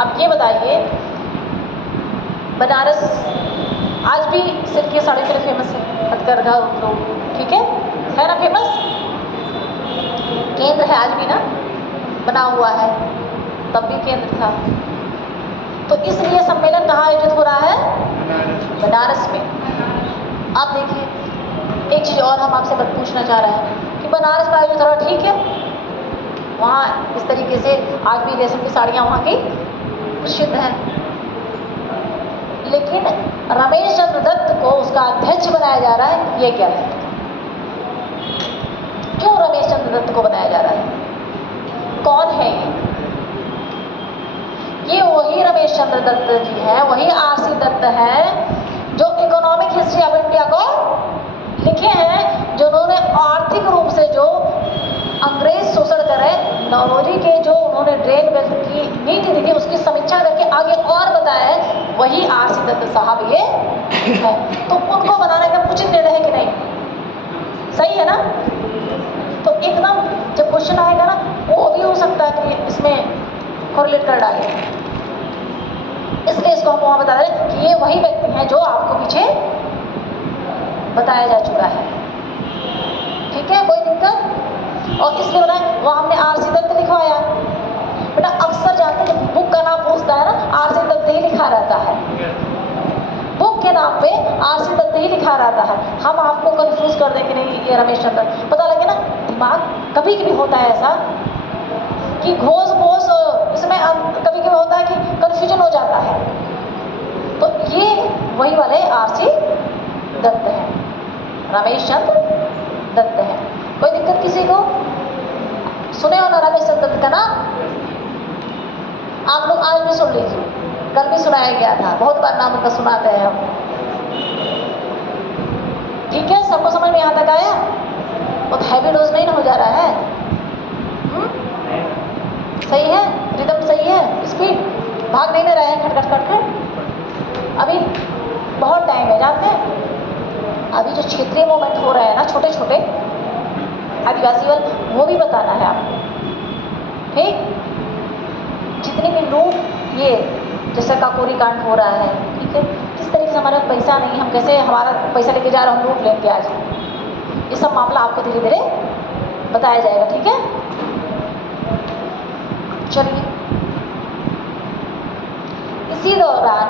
अब ये बताइए, बनारस आज भी सिल्क की साड़ी के लिए फेमस है, हथकरघा उद्योग, ठीक है ना फेमस? केंद्र है आज भी ना, बना हुआ है, तब भी केंद्र था। तो इसलिए सम्मेलन कहाँ आयोजित हो रहा है? बनारस में। आप देखिए, एक चीज और हम आपसे पूछना चाह रहे हैं कि बनारस में आयोजित हो रहा है, ठीक है, वहाँ इस तरीके से आज भी रेशम की साड़ियाँ वहाँ की प्रसिद्ध हैं, लेकिन रमेश चंद्र दत्त को उसका अध्यक्ष बनाया जा रहा है, ये क्या है? क्यों रमेश चंद्र दत्त को बनाया जा रहा है? कौन है ये वही रमेश चंद्र दत्त जी है, वही आरसी दत्त है जो इकोनॉमिक हिस्ट्री ऑफ इंडिया को लिखे हैं, जिन्होंने आर्थिक रूप से जो अंग्रेज शोषण करे, नौरोजी के जो उन्होंने ड्रेन वेल्थ की नीति दी थी, उसकी समीक्षा करके आगे और बताया है, वही आरसी दत्त साहब ये है। तो उनको बनाने का उचित निर्णय है कि नहीं? सही है ना? तो एकदम जब क्वेश्चन आएगा ना, वो भी हो सकता है कि इसमें कोरिलेट कर डाले, इसलिए इसको हम वहाँ बता रहे हैं कि ये वही व्यक्ति हैं जो आपको पीछे बताया जा चुका है, ठीक है? कोई दिक्कत? और इसलिए बताएं, वहाँ हमने आरसी दत्त लिखवाया। बेटा अक्सर जानते हैं बुक का नाम पूछता है ना, आरसी दत्त ही लिखा रहता है, बुक के नाम पे आरसी दत्त ही लिखा रहता है। हम आपको कंफ्यूज कर दें कि नहीं ये रमेश चंद्र, पता लगे ना, दिमाग कभी कभी होता है ऐसा कि घोष पोष, इसमें कभी कभी होता है कि कंफ्यूजन हो जाता है। तो ये वही वाले आरसी दत्त हैं, रमेश चंद्र दत्त हैं। कोई दिक्कत किसी को? सुने हो ना रमेश चंद्र दत्त का नाम? आप लोग आज भी सुन लीजिए, कल भी सुनाया गया था, बहुत बार नाम उनका सुनाते हैं हम, ठीक है? सबको समझ में यहाँ तक आया? बहुत हैवी डोज नहीं ना हो जा रहा है? सही है? रिदम सही है? स्पीड भाग नहीं ले रहा है खट खट खट खट? अभी बहुत टाइम है, जानते हैं अभी जो क्षेत्रीय मूवमेंट हो रहा है ना, छोटे छोटे आदिवासी वाले, वो भी बताना है आपको, ठीक? जितनी भी लूट, ये जैसे काकोरी कांड हो रहा है, ठीक है, किस तरीके से हमारा पैसा नहीं, हम कैसे हमारा पैसा लेके जा रहे हैं, हम लूट लेंगे आज, ये सब मामला आपको धीरे धीरे बताया जाएगा, ठीक है? चलिए, इसी दौरान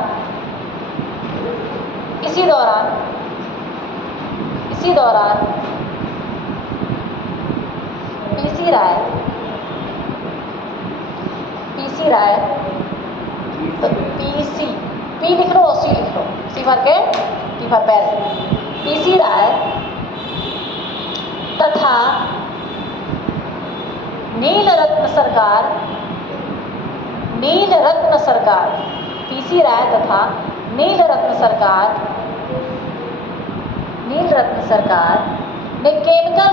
पीसी राय, तो पी लिख लो, सी लिख लो, C for cat, P for parrot. PC Ray तथा नीलरत्न सरकार, पीसी राय तथा नीलरत्न सरकार ने केमिकल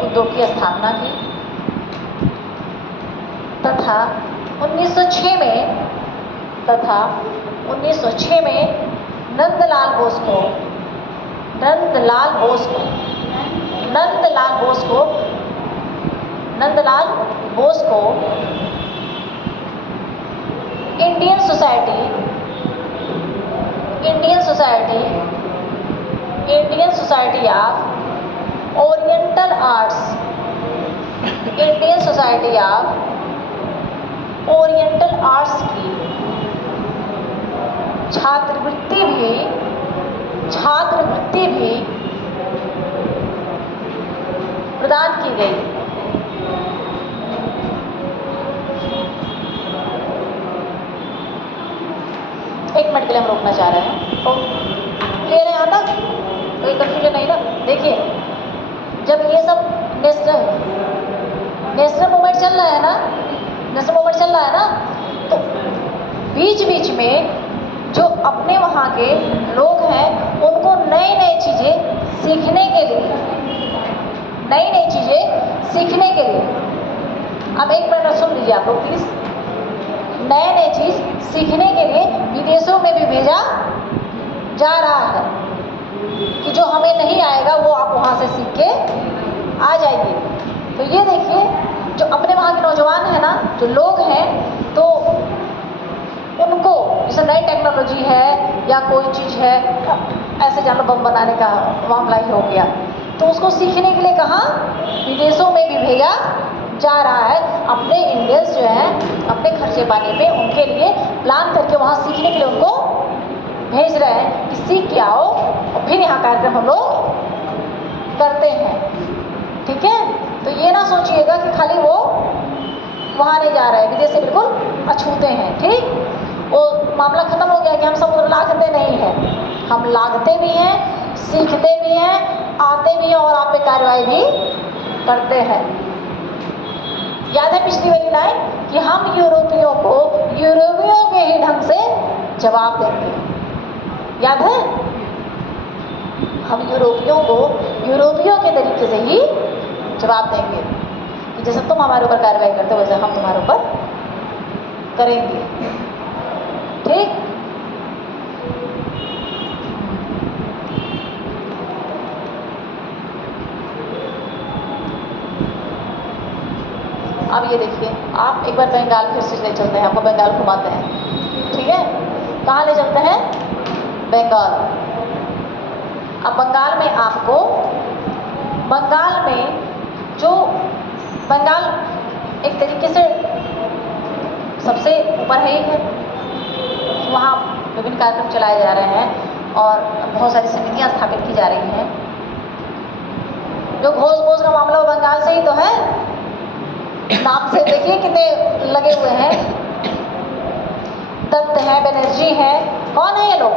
उद्योग की स्थापना की तथा 1906 में नंदलाल बोस को Indian society of oriental arts की छात्रवृत्ति भी प्रदान की गई। एक मिनट के लिए हम रोकना चाह रहे हैं, तो क्लियर है यहाँ तक? कोई कंफ्यूजन नहीं ना? देखिए, जब ये सब नेशनल मूवमेंट चल रहा है ना, तो बीच में जो अपने वहाँ के लोग हैं उनको नई नई चीज़ें सीखने के लिए, अब एक मिनट सुन लीजिए आप लोग प्लीज़, नए चीज़ सीखने के लिए विदेशों में भी भेजा जा रहा है कि जो हमें नहीं आएगा वो आप वहाँ से सीख के आ जाइए। तो ये देखिए, जो अपने वहाँ के नौजवान हैं ना, जो लोग हैं, तो उनको जैसे नई टेक्नोलॉजी है या कोई चीज़ है, ऐसे जानो बम बनाने का मामला ही हो गया, तो उसको सीखने के लिए कहाँ विदेशों में भी भेजा जा रहा है। अपने इंडियंस जो हैं अपने खर्चे पानी पे उनके लिए प्लान करके वहाँ सीखने के लिए उनको भेज रहे हैं कि सीख के आओ और फिर यहाँ कार्यक्रम हम लोग करते हैं। ठीक है, तो ये ना सोचिएगा कि खाली वो वहाँ नहीं जा रहे हैं, विदेश से बिल्कुल अछूते हैं। ठीक, वो मामला खत्म हो गया कि हम समुद्र लागते नहीं हैं, हम लागते भी हैं, सीखते भी हैं, आते भी हैं और आप पे कार्रवाई भी करते हैं। याद है पिछली वाली लाइन कि हम यूरोपियों को यूरोपियों के ही ढंग से जवाब देंगे। याद है, हम यूरोपियों को यूरोपियों के तरीके से ही जवाब देंगे कि जैसे तुम हमारे ऊपर कार्रवाई करते हो वैसे हम तुम्हारे ऊपर करेंगे। ठीक, अब ये देखिए, आप एक बार बंगाल फिर से ले चलते हैं, आपको बंगाल घुमाते हैं। ठीक है, कहाँ ले चलते हैं? बंगाल। अब बंगाल में आपको, बंगाल एक तरीके से सबसे ऊपर है, वहाँ विभिन्न कार्यक्रम चलाए जा रहे हैं और बहुत सारी समितियाँ स्थापित की जा रही हैं। जो घोष का मामला वो बंगाल से ही तो है, नाम से देखिए कितने लगे हुए हैं, दत्त है, बनर्जी है, कौन है ये लोग?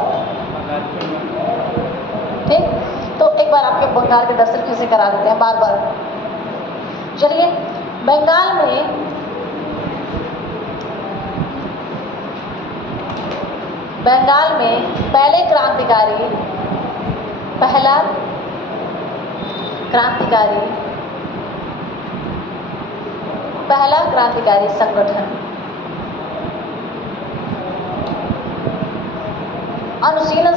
ठीक, तो एक बार आपके बंगाल के दर्शन फिर से करा देते हैं बार बार। चलिए, बंगाल में पहला क्रांतिकारी संगठन अनुशीलन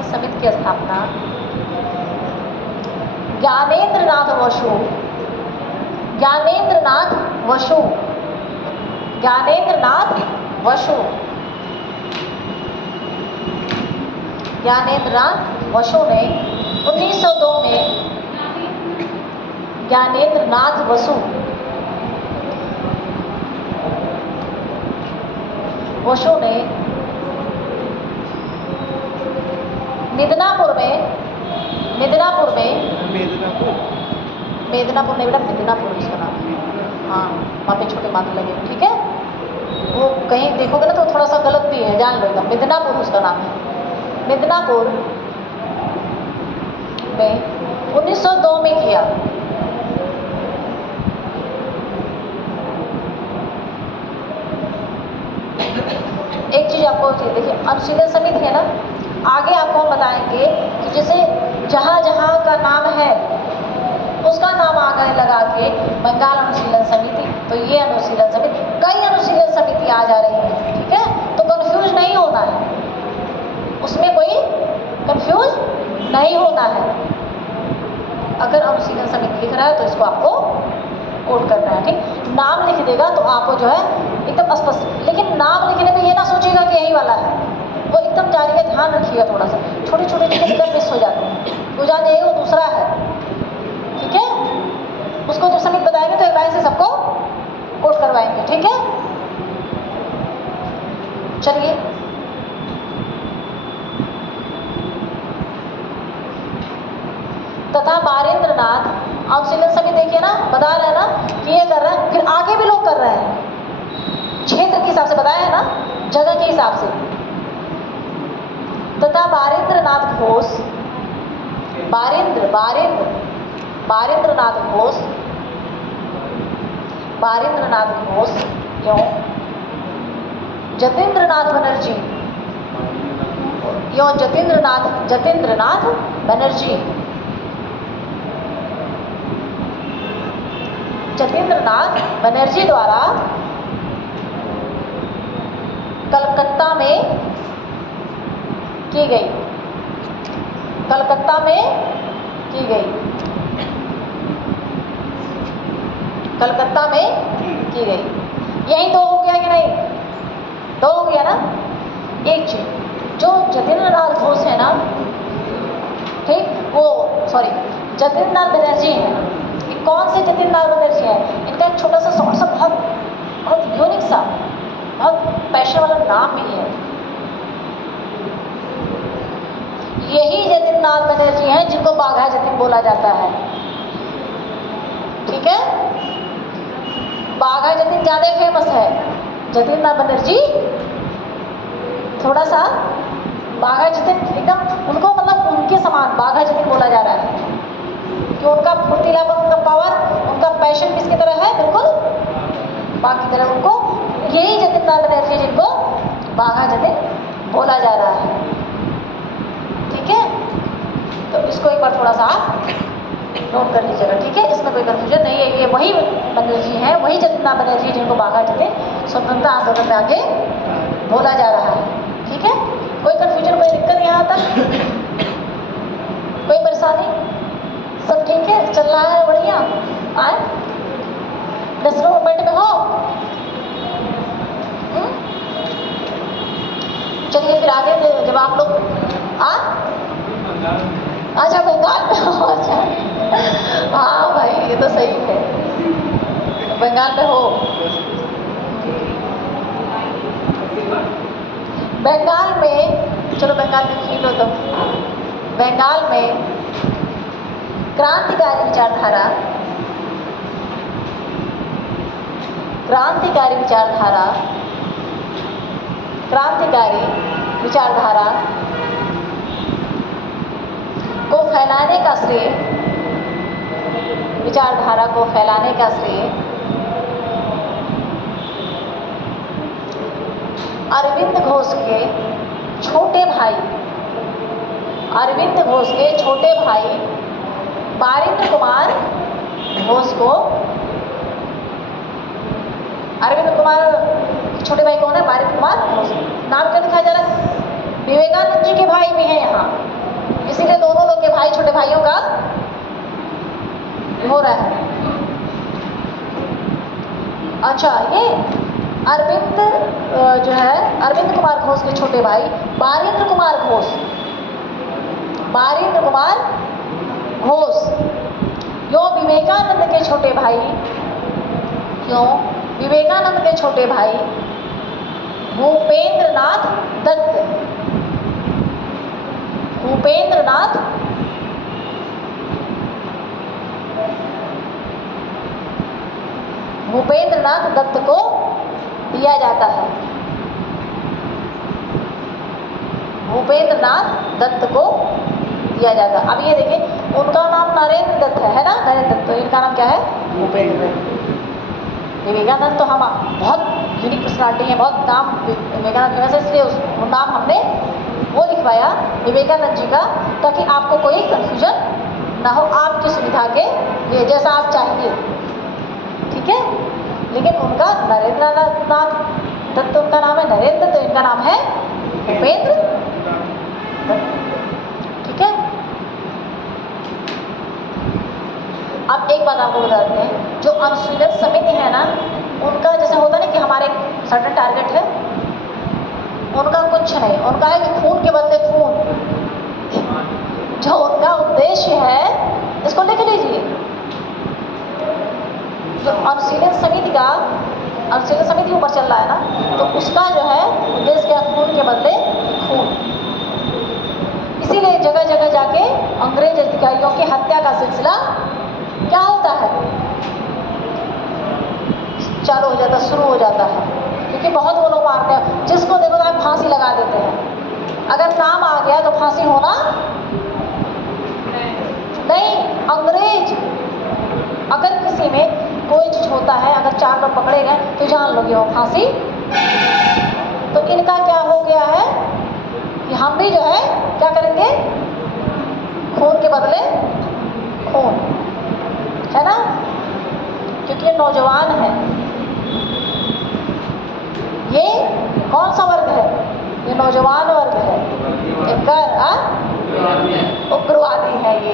समिति की स्थापना ज्ञानेंद्र नाथ वसु ने 1902 में वसु ने मिदनापुर में मिदनापुर उसका नाम है, हाँ, वहाँ पे छोटे बात लगे। ठीक है, वो कहीं देखोगे ना तो थोड़ा सा गलत भी है, जान लो एकदम, मिदनापुर उसका नाम है। मिदनापुर में 1902 में किया। एक चीज़ आपको अनुशीलन समिति है ना, आगे आपको हम बताएंगे कि जैसे जहाँ जहाँ का नाम है उसका नाम आगे लगा के बंगाल अनुशीलन समिति, तो ये अनुशीलन समिति, कई अनुशीलन समिति आ जा रही है, ठीक है। तो कंफ्यूज नहीं होना है, उसमें कोई कंफ्यूज नहीं होना है। अगर अनुशीलन समिति लिख रहा है तो इसको आपको कोट करना है, ठीक। नाम लिख देगा तो आपको जो है एकदम स्पष्ट, लेकिन नाम लिखने में ये ना सोचिएगा कि यही वाला है, वो एकदम जारी है, ध्यान रखिएगा थोड़ा सा, छोटे छोटे चीज़ें मिस हो जाते हैं, वो जान जाइए वो दूसरा है, ठीक है। उसको जब समिति बताएंगे तो एक लाइन से सबको कोट करवाएंगे, ठीक है। चलिए तथा बारेंद्र नाथ अनुशीलन समिति, देखिए ना, बता रहे हैं ना कि ये कर रहे हैं, फिर आगे भी लोग कर रहे हैं, क्षेत्र के हिसाब से बताया है ना, जगह के हिसाब से। तथा बारेंद्र नाथ घोष, बारेंद्र बारेंद्र बारेंद्र नाथ घोष, बारेंद्र नाथ घोष क्यों जतेंद्र नाथ बनर्जी, क्यों जतेंद्र नाथ बनर्जी, जतेंद्र नाथ बनर्जी द्वारा कलकत्ता में की गई, कलकत्ता में की गई, कलकत्ता में की गई। यही तो हो गया कि नहीं, दो हो गया ना। एक चीज जो जतेंद्र नाथ घोष है ना, ठीक, वो सॉरी जतेंद्र नाथ बनर्जी है, ये कौन से जतेंद्र नाथ बनर्जी है, इनका एक छोटा सा शॉर्ट सा बहुत बहुत यूनिक सा बहुत पैशन वाला नाम भी है, यही जतेंद्र नाथ बनर्जी हैं जिनको बाघा जतिन बोला जाता है, ठीक है। बाघा जतिन ज़्यादा फेमस है, जतेंद्र नाथ बनर्जी थोड़ा सा, बाघा जतिन एकदम उनको मतलब उनके समान बाघा जतिन बोला जा रहा है कि उनका फुर्तीलापन, उनका पावर, उनका पैशन किसकी तरह है, बिल्कुल बाघ की तरह। उनको यही जतेंद्र नाथ बनर्जी जिनको बाघा जतिन बोला जा रहा है, ठीक है। तो इसको एक बार थोड़ा सा आप नोट कर लीजिएगा, ठीक है, इसमें कोई कन्फ्यूजन नहीं है, ये वही बनर्जी हैं, वही जतेंद्र नाथ बनर्जी जिनको बाघा जतिन स्वतंत्रता आंदोलन में आगे बोला जा रहा है, ठीक है। कोई कन्फ्यूजन, कोई दिक्कत यहाँ तक, कोई परेशानी, सब ठीक है, चल रहा है बढ़िया, आए 10 मिनट में हो। चलिए फिर आगे जब आप लोग अच्छा बंगाल में हो, अच्छा हाँ भाई ये तो सही है, बंगाल में हो। बंगाल में, चलो बंगाल में फील हो तो, बंगाल में क्रांतिकारी विचारधारा, क्रांतिकारी विचारधारा, क्रांतिकारी विचारधारा को फैलाने का श्रेय, विचारधारा को फैलाने का श्रेय अरविंद घोष के छोटे भाई, अरविंद घोष के छोटे भाई बारेंद्र कुमार घोष को, अरविंद कुमार छोटे भाई कौन है, बारेंद्र कुमार घोष, नाम क्या दिखाया जा रहा है, विवेकानंद जी के भाई भी हैं यहाँ, इसीलिए दोनों लोग के भाई छोटे भाइयों का हो रहा है। अच्छा, ये अरविंद जो है अरविंद कुमार घोष के छोटे भाई बारेंद्र कुमार घोष, बारेंद्र कुमार घोष क्यों विवेकानंद के छोटे भाई, क्यों विवेकानंद के छोटे भाई भूपेंद्र नाथ दत्त, भूपेंद्र नाथ भूपेंद्र नाथ दत्त को दिया जाता है, भूपेंद्र नाथ दत्त को दिया जाता है। अब ये देखिए, उनका नाम नरेंद्र दत्त है ना, नरेंद्र दत्त, तो इनका नाम क्या है, भूपेंद्र। विवेकानंद तो हम बहुत यूनिक पर्सनालिटी है, बहुत नाम विवेकानंद की वजह से, इसलिए उस नाम हमने वो लिखवाया विवेकानंद जी का, ताकि आपको कोई कन्फ्यूजन ना हो, आपकी सुविधा के लिए, जैसा आप चाहिए, ठीक है। लेकिन उनका नरेंद्रनाथ दत्त उनका नाम है, नरेंद्र तो इनका नाम है भूपेंद्र दत्त, ठीक है। अब एक बात आपको बता देते हैं, जो अनुशीलन समिति है ना, उनका जैसे होता नहीं कि हमारे सर्टेन टारगेट है, उनका कुछ नहीं, उनका है कि खून के बदले खून, जो उनका उद्देश्य है, इसको लिख लीजिए। जो अनुशीलन समिति का, अनुशीलन समिति ऊपर चल रहा है ना, तो उसका जो है उद्देश्य क्या, खून के बदले खून। इसीलिए जगह जगह जाके अंग्रेज अधिकारियों की हत्या का सिलसिला क्या होता है, चालू हो जाता है, शुरू हो जाता है, क्योंकि बहुत वो लोग मारते हैं, जिसको देखो तो आप फांसी लगा देते हैं। अगर नाम आ गया तो फांसी होना नहीं। अंग्रेज अगर किसी में कोई चीज होता है, अगर 4 लोग पकड़े गए तो जान लोगे वो फांसी। तो इनका क्या हो गया है कि हम भी जो है क्या करेंगे, खून के बदले खून, है ना, क्योंकि ये नौजवान है। ये कौन सा वर्ग है, ये नौजवान वर्ग है, एक उग्रवादी है ये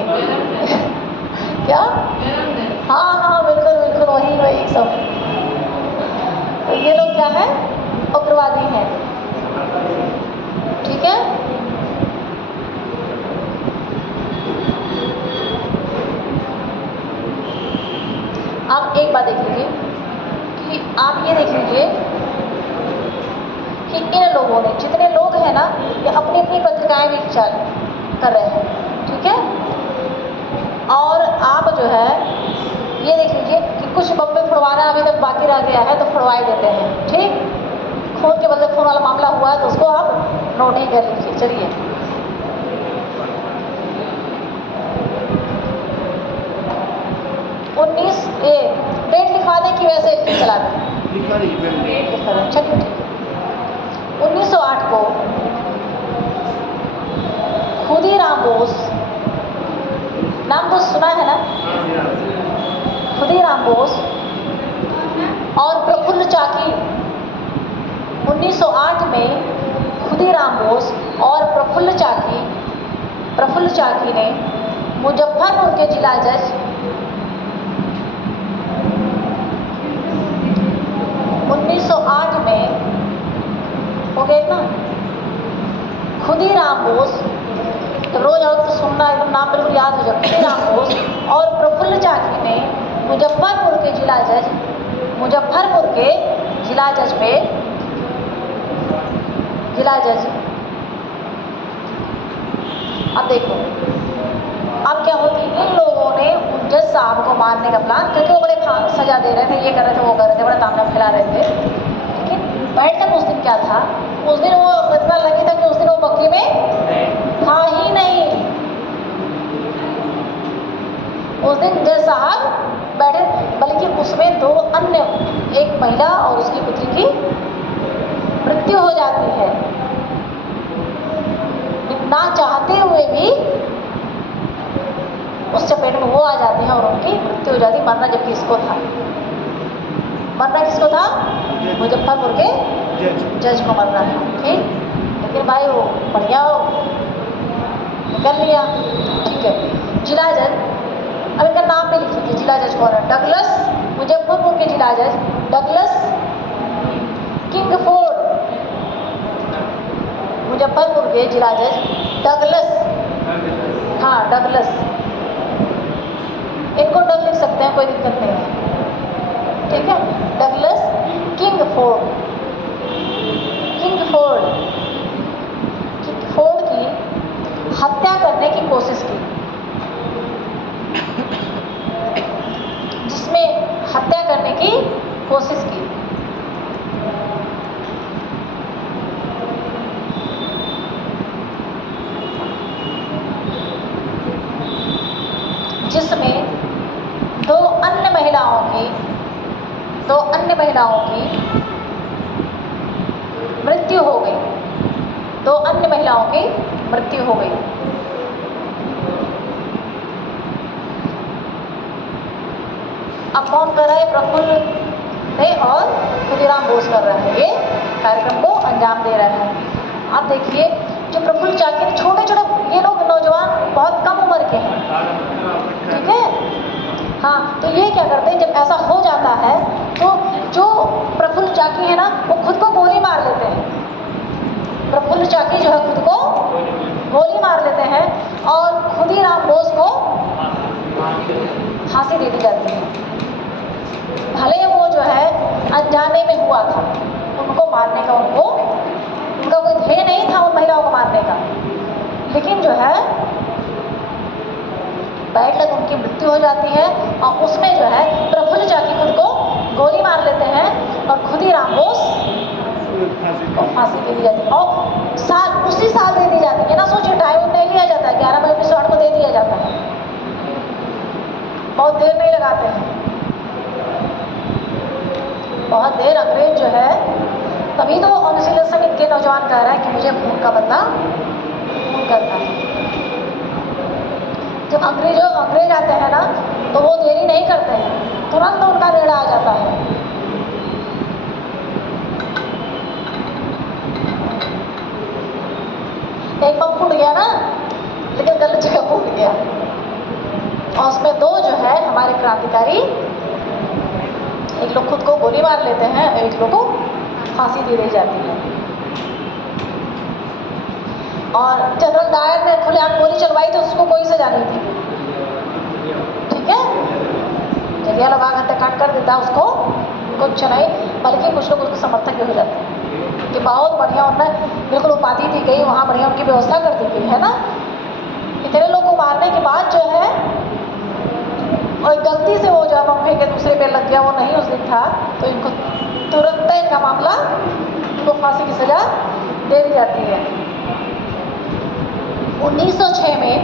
क्या, हाँ हाँ बिल्कुल बिल्कुल, वही सब, तो ये लोग क्या है, उग्रवादी हैं, ठीक है। आप एक बात देख लीजिए कि आप ये देख लीजिए कि इन लोगों ने, जितने लोग हैं ना, ये अपनी अपनी पत्रिकाएं भी कर रहे हैं, ठीक है। और आप जो है ये देख लीजिए कि कुछ बम्बे फुड़वाना अभी तक बाकी रह गया है, तो फुड़वा ही देते हैं, ठीक। खून के बदले खून वाला मामला हुआ है, तो उसको आप नोट ही कर लीजिए। चलिए, डेट लिखवा दें कि वैसे चला दें, 1908 को खुदीराम बोस, नाम तो सुना है ना, खुदीराम बोस और प्रफुल्ल चाकी, 1908 में खुदीराम बोस और प्रफुल्ल चाकी ने मुजफ्फरपुर के जिला जज 1908 में हो गए ना, खुदीराम बोस, तो रोज आओ तो सुनना, एकदम नाम बिल्कुल याद हो जाए, खुदीराम बोस और प्रफुल्ल चाकी ने मुजफ्फरपुर के जिला जज अब देखो, अब क्या होती, इन लोगों ने जज साहब को मारने का प्लान, क्योंकि वो बड़े सजा दे रहे थे, ये कर रहे थे, वो कर रहे थे, बड़ा तामझाम फैला रहे थे। लेकिन बैठक उस दिन क्या था, उस दिन वो इतना लगी था कि उस दिन वो बक्की में था ही नहीं। उस दिन जज साहब बैठे, बल्कि उसमें 2 अन्य, एक महिला और उसकी पुत्री की मृत्यु हो जाती है, ना चाहते हुए भी उस चपेट में वो आ जाते हैं और उनकी मृत्यु हो जाती। मरना जबकि इसको था, मरना किसको था, मुजफ्फरपुर के जज को मरना था, ठीक। लेकिन भाई वो बढ़िया निकल लिया, ठीक है। जिला जज, अब इनका नाम भी लिख लीजिए, जिला जज कौन है, डगलस, मुजफ्फरपुर के जिला जज डगलस किंगफोर्ड, मुजफ्फरपुर के जिला जज डगलस, हाँ डगलस, इनको डग लिख सकते हैं, कोई दिक्कत नहीं है, ठीक है। डगलस किंगफोर्ड की हत्या करने की कोशिश की, जिसमें हत्या करने की कोशिश की, जिसमें 2 अन्य महिलाओं की मृत्यु हो गई, 2 अन्य महिलाओं की मृत्यु हो गई। अब कौन कर रहा है? प्रफुल्ल ने और खुदीराम बोस कर रहा है, ये कार्यक्रम को अंजाम दे रहा है। अब देखिए जो प्रफुल्ल चाकी, छोटे छोटे ये लोग नौजवान बहुत कम उम्र के हैं, ठीक है। हाँ, तो ये क्या करते हैं, जब ऐसा हो जाता है तो जो प्रफुल्ल चाकी है ना, वो खुद को गोली मार लेते हैं। प्रफुल्ल चाकी जो है खुद को गोली मार लेते हैं और खुदीराम बोस को फांसी दे दी जाती है। भले वो जो है अनजाने में हुआ था, उनको मारने का उनका कोई ध्येय नहीं था उन महिलाओं को मारने का, लेकिन जो है बैड लक उनकी मृत्यु हो जाती है और उसमें जो है प्रफुल्ल चाकी खुद को गोली मार लेते हैं और खुदीराम बोस को फांसी दे दी जाती है। और उसी साल दे दी जाती है ना, सोचिए टाइम नहीं लिया जाता है, 11 मई 1908 को दे दिया जाता है, बहुत देर नहीं लगाते हैं, बहुत देर। अंग्रेज जो है, तभी तो ऑनसिलेशन के नौजवान कह रहा है कि मुझे खून का बदला खून करना है। जब अंग्रेज आते हैं ना, तो वो देरी नहीं करते हैं, तुरंत उनका रेड़ा आ जाता है। एक बम फूट गया ना, लेकिन गलत जगह फूट गया, और उसमें 2 जो है हमारे क्रांतिकारी, एक लोग खुद को गोली मार लेते हैं, एक लोग को फांसी दे दी जाती है। और जनरल डायर ने खुलेआम गोली चलवाई तो उसको कोई सजा नहीं थी, ठीक है। जलियांवाला बाग हत्याकांड कर देता उसको कुछ नहीं, बल्कि कुछ लोग उसके समर्थक भी हो जाते हैं कि बहुत बढ़िया उन्हें बिल्कुल उपाधि दी गई, वहाँ बढ़िया उनकी व्यवस्था कर दी गई है ना। इतने लोग को मारने के बाद जो है, और गलती से वो जो बम फेंक के दूसरे पे लग गया, वो नहीं उस दिन था, तो इनको तुरंत इनका मामला, इनको फांसी की सजा दे दी जाती है। 1906 में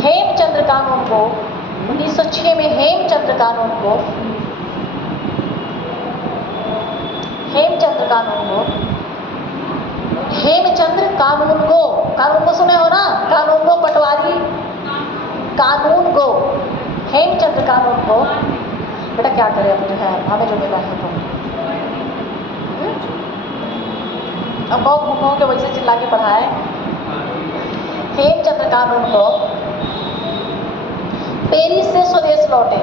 हेमचंद्र कानून को 1906 में हेमचंद्र कानून को सुने हो ना, कानून को पटवारी कानून को, हेमचंद्र कानून को, बेटा क्या करें अब, जो है हमें जो मिला है तो अब बहुत घूमों के वजह से चिल्ला के पढ़ाए। हेमचंद्र कानून को पेरिस से स्वदेश लौटे,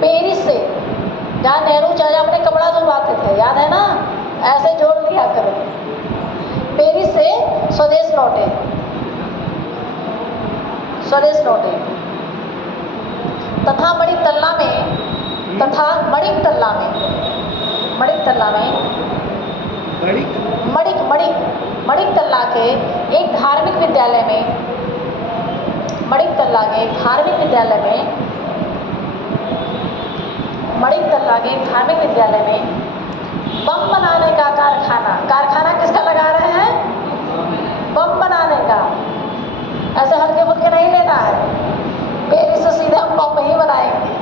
पेरिस से, जहाँ नेहरू चाचा अपने कपड़ा धुलवाते थे, याद है ना, ऐसे जोड़ दिया करो। पेरिस से स्वदेश लौटे तथा मणिकतल्ला के एक धार्मिक विद्यालय में बम बनाने का कारखाना किसका लगा रहे हैं? बम बनाने का। ऐसे हल्के फुल्के नहीं लेना है, पेरिस से सीधे हम बम ही बनाएंगे।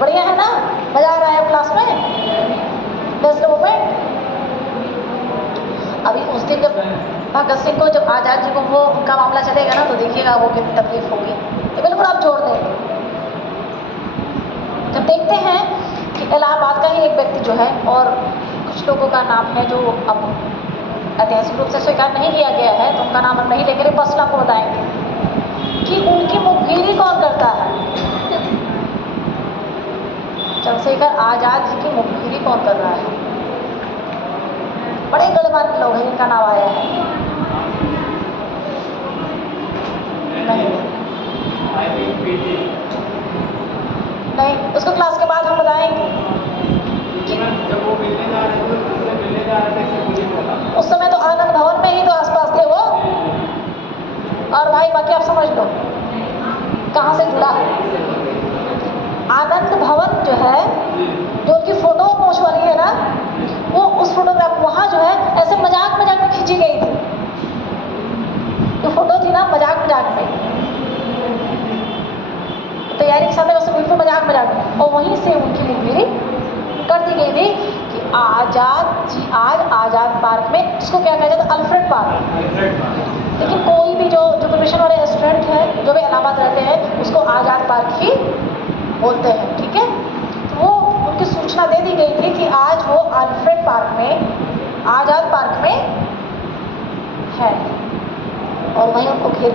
बढ़िया है ना, मजा आ रहा है क्लास में। नेशनल मूवमेंट, अभी उस दिन जब भगत सिंह को, जब आज़ाद जी को वो उनका मामला चलेगा ना, तो देखिएगा वो कितनी तकलीफ होगी, तो बिल्कुल आप जोड़ देंगे। जब देखते हैं कि इलाहाबाद का ही एक व्यक्ति जो है, और कुछ लोगों का नाम है जो अब ऐतिहासिक रूप से स्वीकार नहीं किया गया है, तो उनका नाम हम नहीं लेंगे, बस आपको बताएंगे कि उनकी मुखबिरी कौन करता है। चंद्रशेखर आजाद जी की मुखबिरी कौन कर रहा है? बड़े गणमान्य लोग हैं, इनका नाम आया है। नहीं, उसको क्लास के बाद हम बताएंगे। उस समय तो आनंद भवन में ही तो आसपास थे वो, और भाई बाकी आप समझ लो कहाँ से जुड़ा है। आनंद भवन जो है, जो उनकी फोटो पोस्ट वाली है ना, वो उस फोटोग्राफ वहाँ जो है ऐसे मजाक में खींची गई थी। जो फोटो थी ना, मजाक में तैयारी के सामने, उससे बिल्कुल मजाक में, और वहीं से उनकी मुखबिरी कर दी गई थी कि आज आज़ाद पार्क में, इसको क्या कहा जाता है, अल्फ्रेड पार्क। लेकिन कोई भी जो प्रिपरेशन वाले स्टूडेंट हैं, जो भी इलाहाबाद रहते हैं, उसको आज़ाद पार्क ही बोलते हैं, ठीक है। तो वो उनकी सूचना दे दी गई थी कि आज वो अल्फ्रेड पार्क में, आज़ाद पार्क में है, और वहीं उनको घेर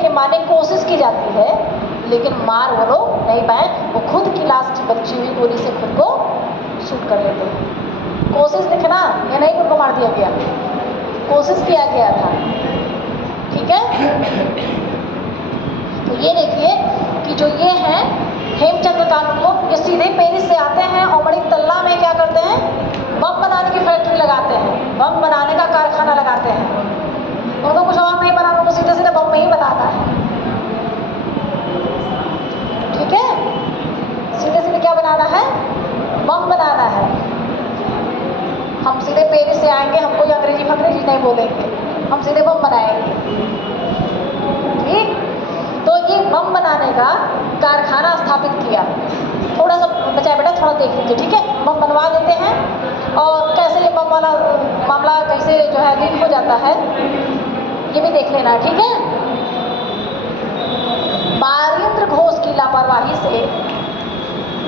के मारने की कोशिश की जाती है, लेकिन मार वो लोग नहीं पाए। वो खुद की लाश की बची हुई गोली से खुद को शूट कर लेते हैं। कोशिश दिखना, ये नहीं उनको मार दिया गया, कोशिश किया गया था, ठीक है। तो ये देखिए कि जो ये हैं हेमचंद्र कानून, ये सीधे पेरिस से आते हैं और बड़ी तल्ला में क्या करते हैं, बम बनाने की फैक्ट्री लगाते हैं, बम बनाने का कारखाना लगाते हैं। उनको कुछ और नहीं बनाना, उनको सीधे सीधे बम में ही बनाना है, ठीक है। सीधे सीधे क्या बनाना है, बम बनाना है। हम सीधे पेरिस से आएंगे, हम कोई अंग्रेजी फंग्रेजी नहीं बोलेंगे, हम सीधे बम बनाएंगे, ठीक। तो ये बम बनाने का कारखाना स्थापित किया। थोड़ा सा बचा बेटा, थोड़ा देख लीजिए, ठीक है। बम बनवा देते हैं, और कैसे ये बम वाला मामला कैसे जो है लीक हो जाता है, ये भी देख लेना, ठीक है। बारिंद्र घोष की लापरवाही से,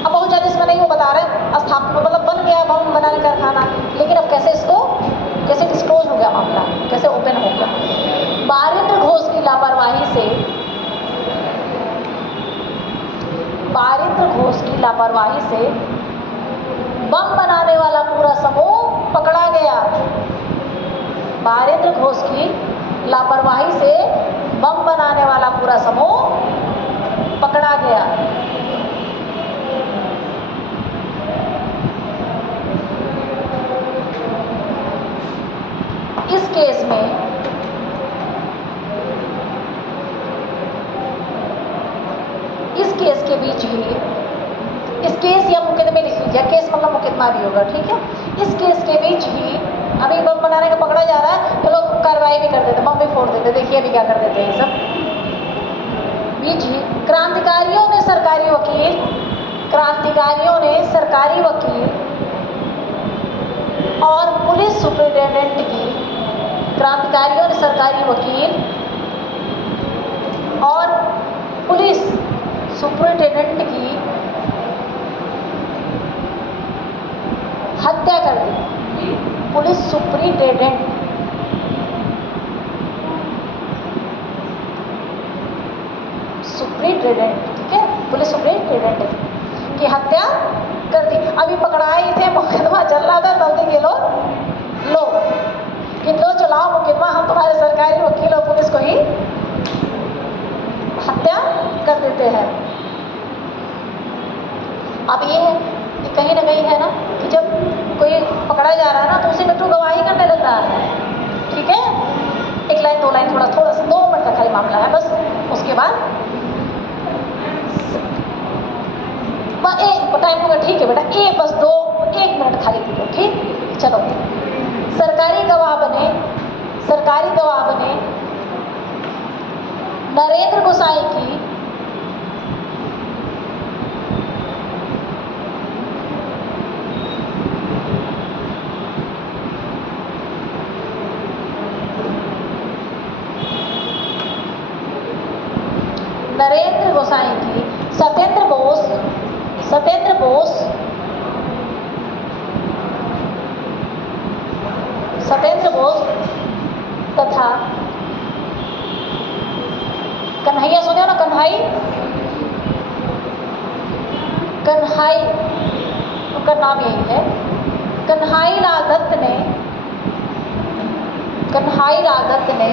अब बहुत ज़्यादा इसमें नहीं वो बता रहे, स्थापित मतलब बन गया बम बनाने का कारखाना, लेकिन अब कैसे इसको, कैसे डिस्क्लोज हो गया मामला, कैसे ओपन हो गया। बारिंद्र घोष की लापरवाही से, बारिंद्र घोष की लापरवाही से बम बनाने वाला पूरा समूह पकड़ा गया। बारिंद्र घोष की लापरवाही से बम बनाने वाला पूरा समूह पकड़ा गया। इस केस में के बीच ही, इस केस या मुकदमे लिख लीजिए, केस मतलब मुकदमा भी होगा, ठीक है। इस केस के बीच ही अभी बम बनाने का पकड़ा जा रहा है, तो लोग कार्रवाई भी कर देते, बम भी फोड़ देते। देखिए अभी क्या कर देते हैं सब। बीच ही क्रांतिकारियों ने सरकारी वकील, क्रांतिकारियों ने सरकारी वकील और पुलिस सुपरिटेंडेंट की, क्रांतिकारियों ने सरकारी वकील और पुलिस सुपरिटेंडेंट की हत्या कर दी। पुलिस सुपरिटेंडेंट, ठीक है, पुलिस सुपरिटेंडेंट की हत्या कर दी। अभी पकड़ाए थे, मुकदमा चल रहा था, तब तक ये लोग लो चलाओ मुकदमा, हम तुम्हारे सरकारी वकील और पुलिस को ही हत्या कर देते हैं। अब ये है कि कहीं ना कहीं है ना कि जब कोई पकड़ा जा रहा है ना, तो उसे मिट्टू गवाही करने लग रहा है, ठीक है। एक लाइन दो लाइन, थोड़ा सा 2 मिनट का खाली मामला है बस, उसके बाद टाइम होगा, ठीक है बेटा, बस 1 मिनट खाली दीजिए, ठीक। चलो, सरकारी गवाह बने नरेंद्र गोसाई की सत्येंद्र बोस तथा कन्हैया, सुने हो ना, कन्हाई उनका नाम यही है। कन्हाई लाल दत्त ने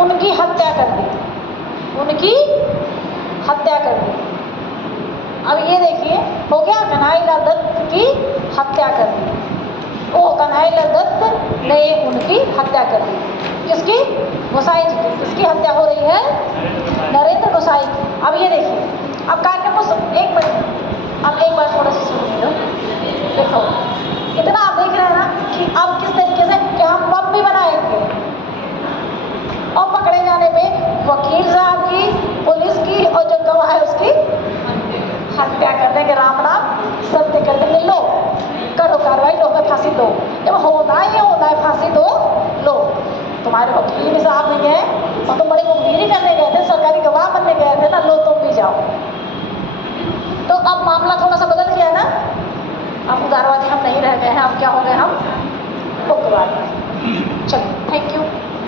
उनकी हत्या कर दी, अब ये देखिए हो गया, कन्हाई लाल दत्त की हत्या कर दी। कन्हाई लाल दत्त ने उनकी हत्या कर दी। किसकी? गोसाई जी की। किसकी हत्या हो रही है? नरेंद्र गोसाई की। अब ये देखिए, अब कार्यक्रम को 1 मिनट, अब एक बार थोड़ा सा सुनिए, देखो इतना आप देख रहे हैं ना कि अब किस तरीके से कि हम बम भी बनाएंगे, और पकड़े जाने पे वकील साहब की, तुम्हारे वकील भी साहब नहीं गए और तुम बड़ी मुखबिरी करने गए थे, सरकारी गवाह बनने गए थे ना, लो तुम भी जाओ। तो अब मामला थोड़ा सा बदल गया ना, अब उदारवादी हम नहीं रह गए हैं, अब क्या हो गए हम उग्रवादी। चलो, थैंक यू।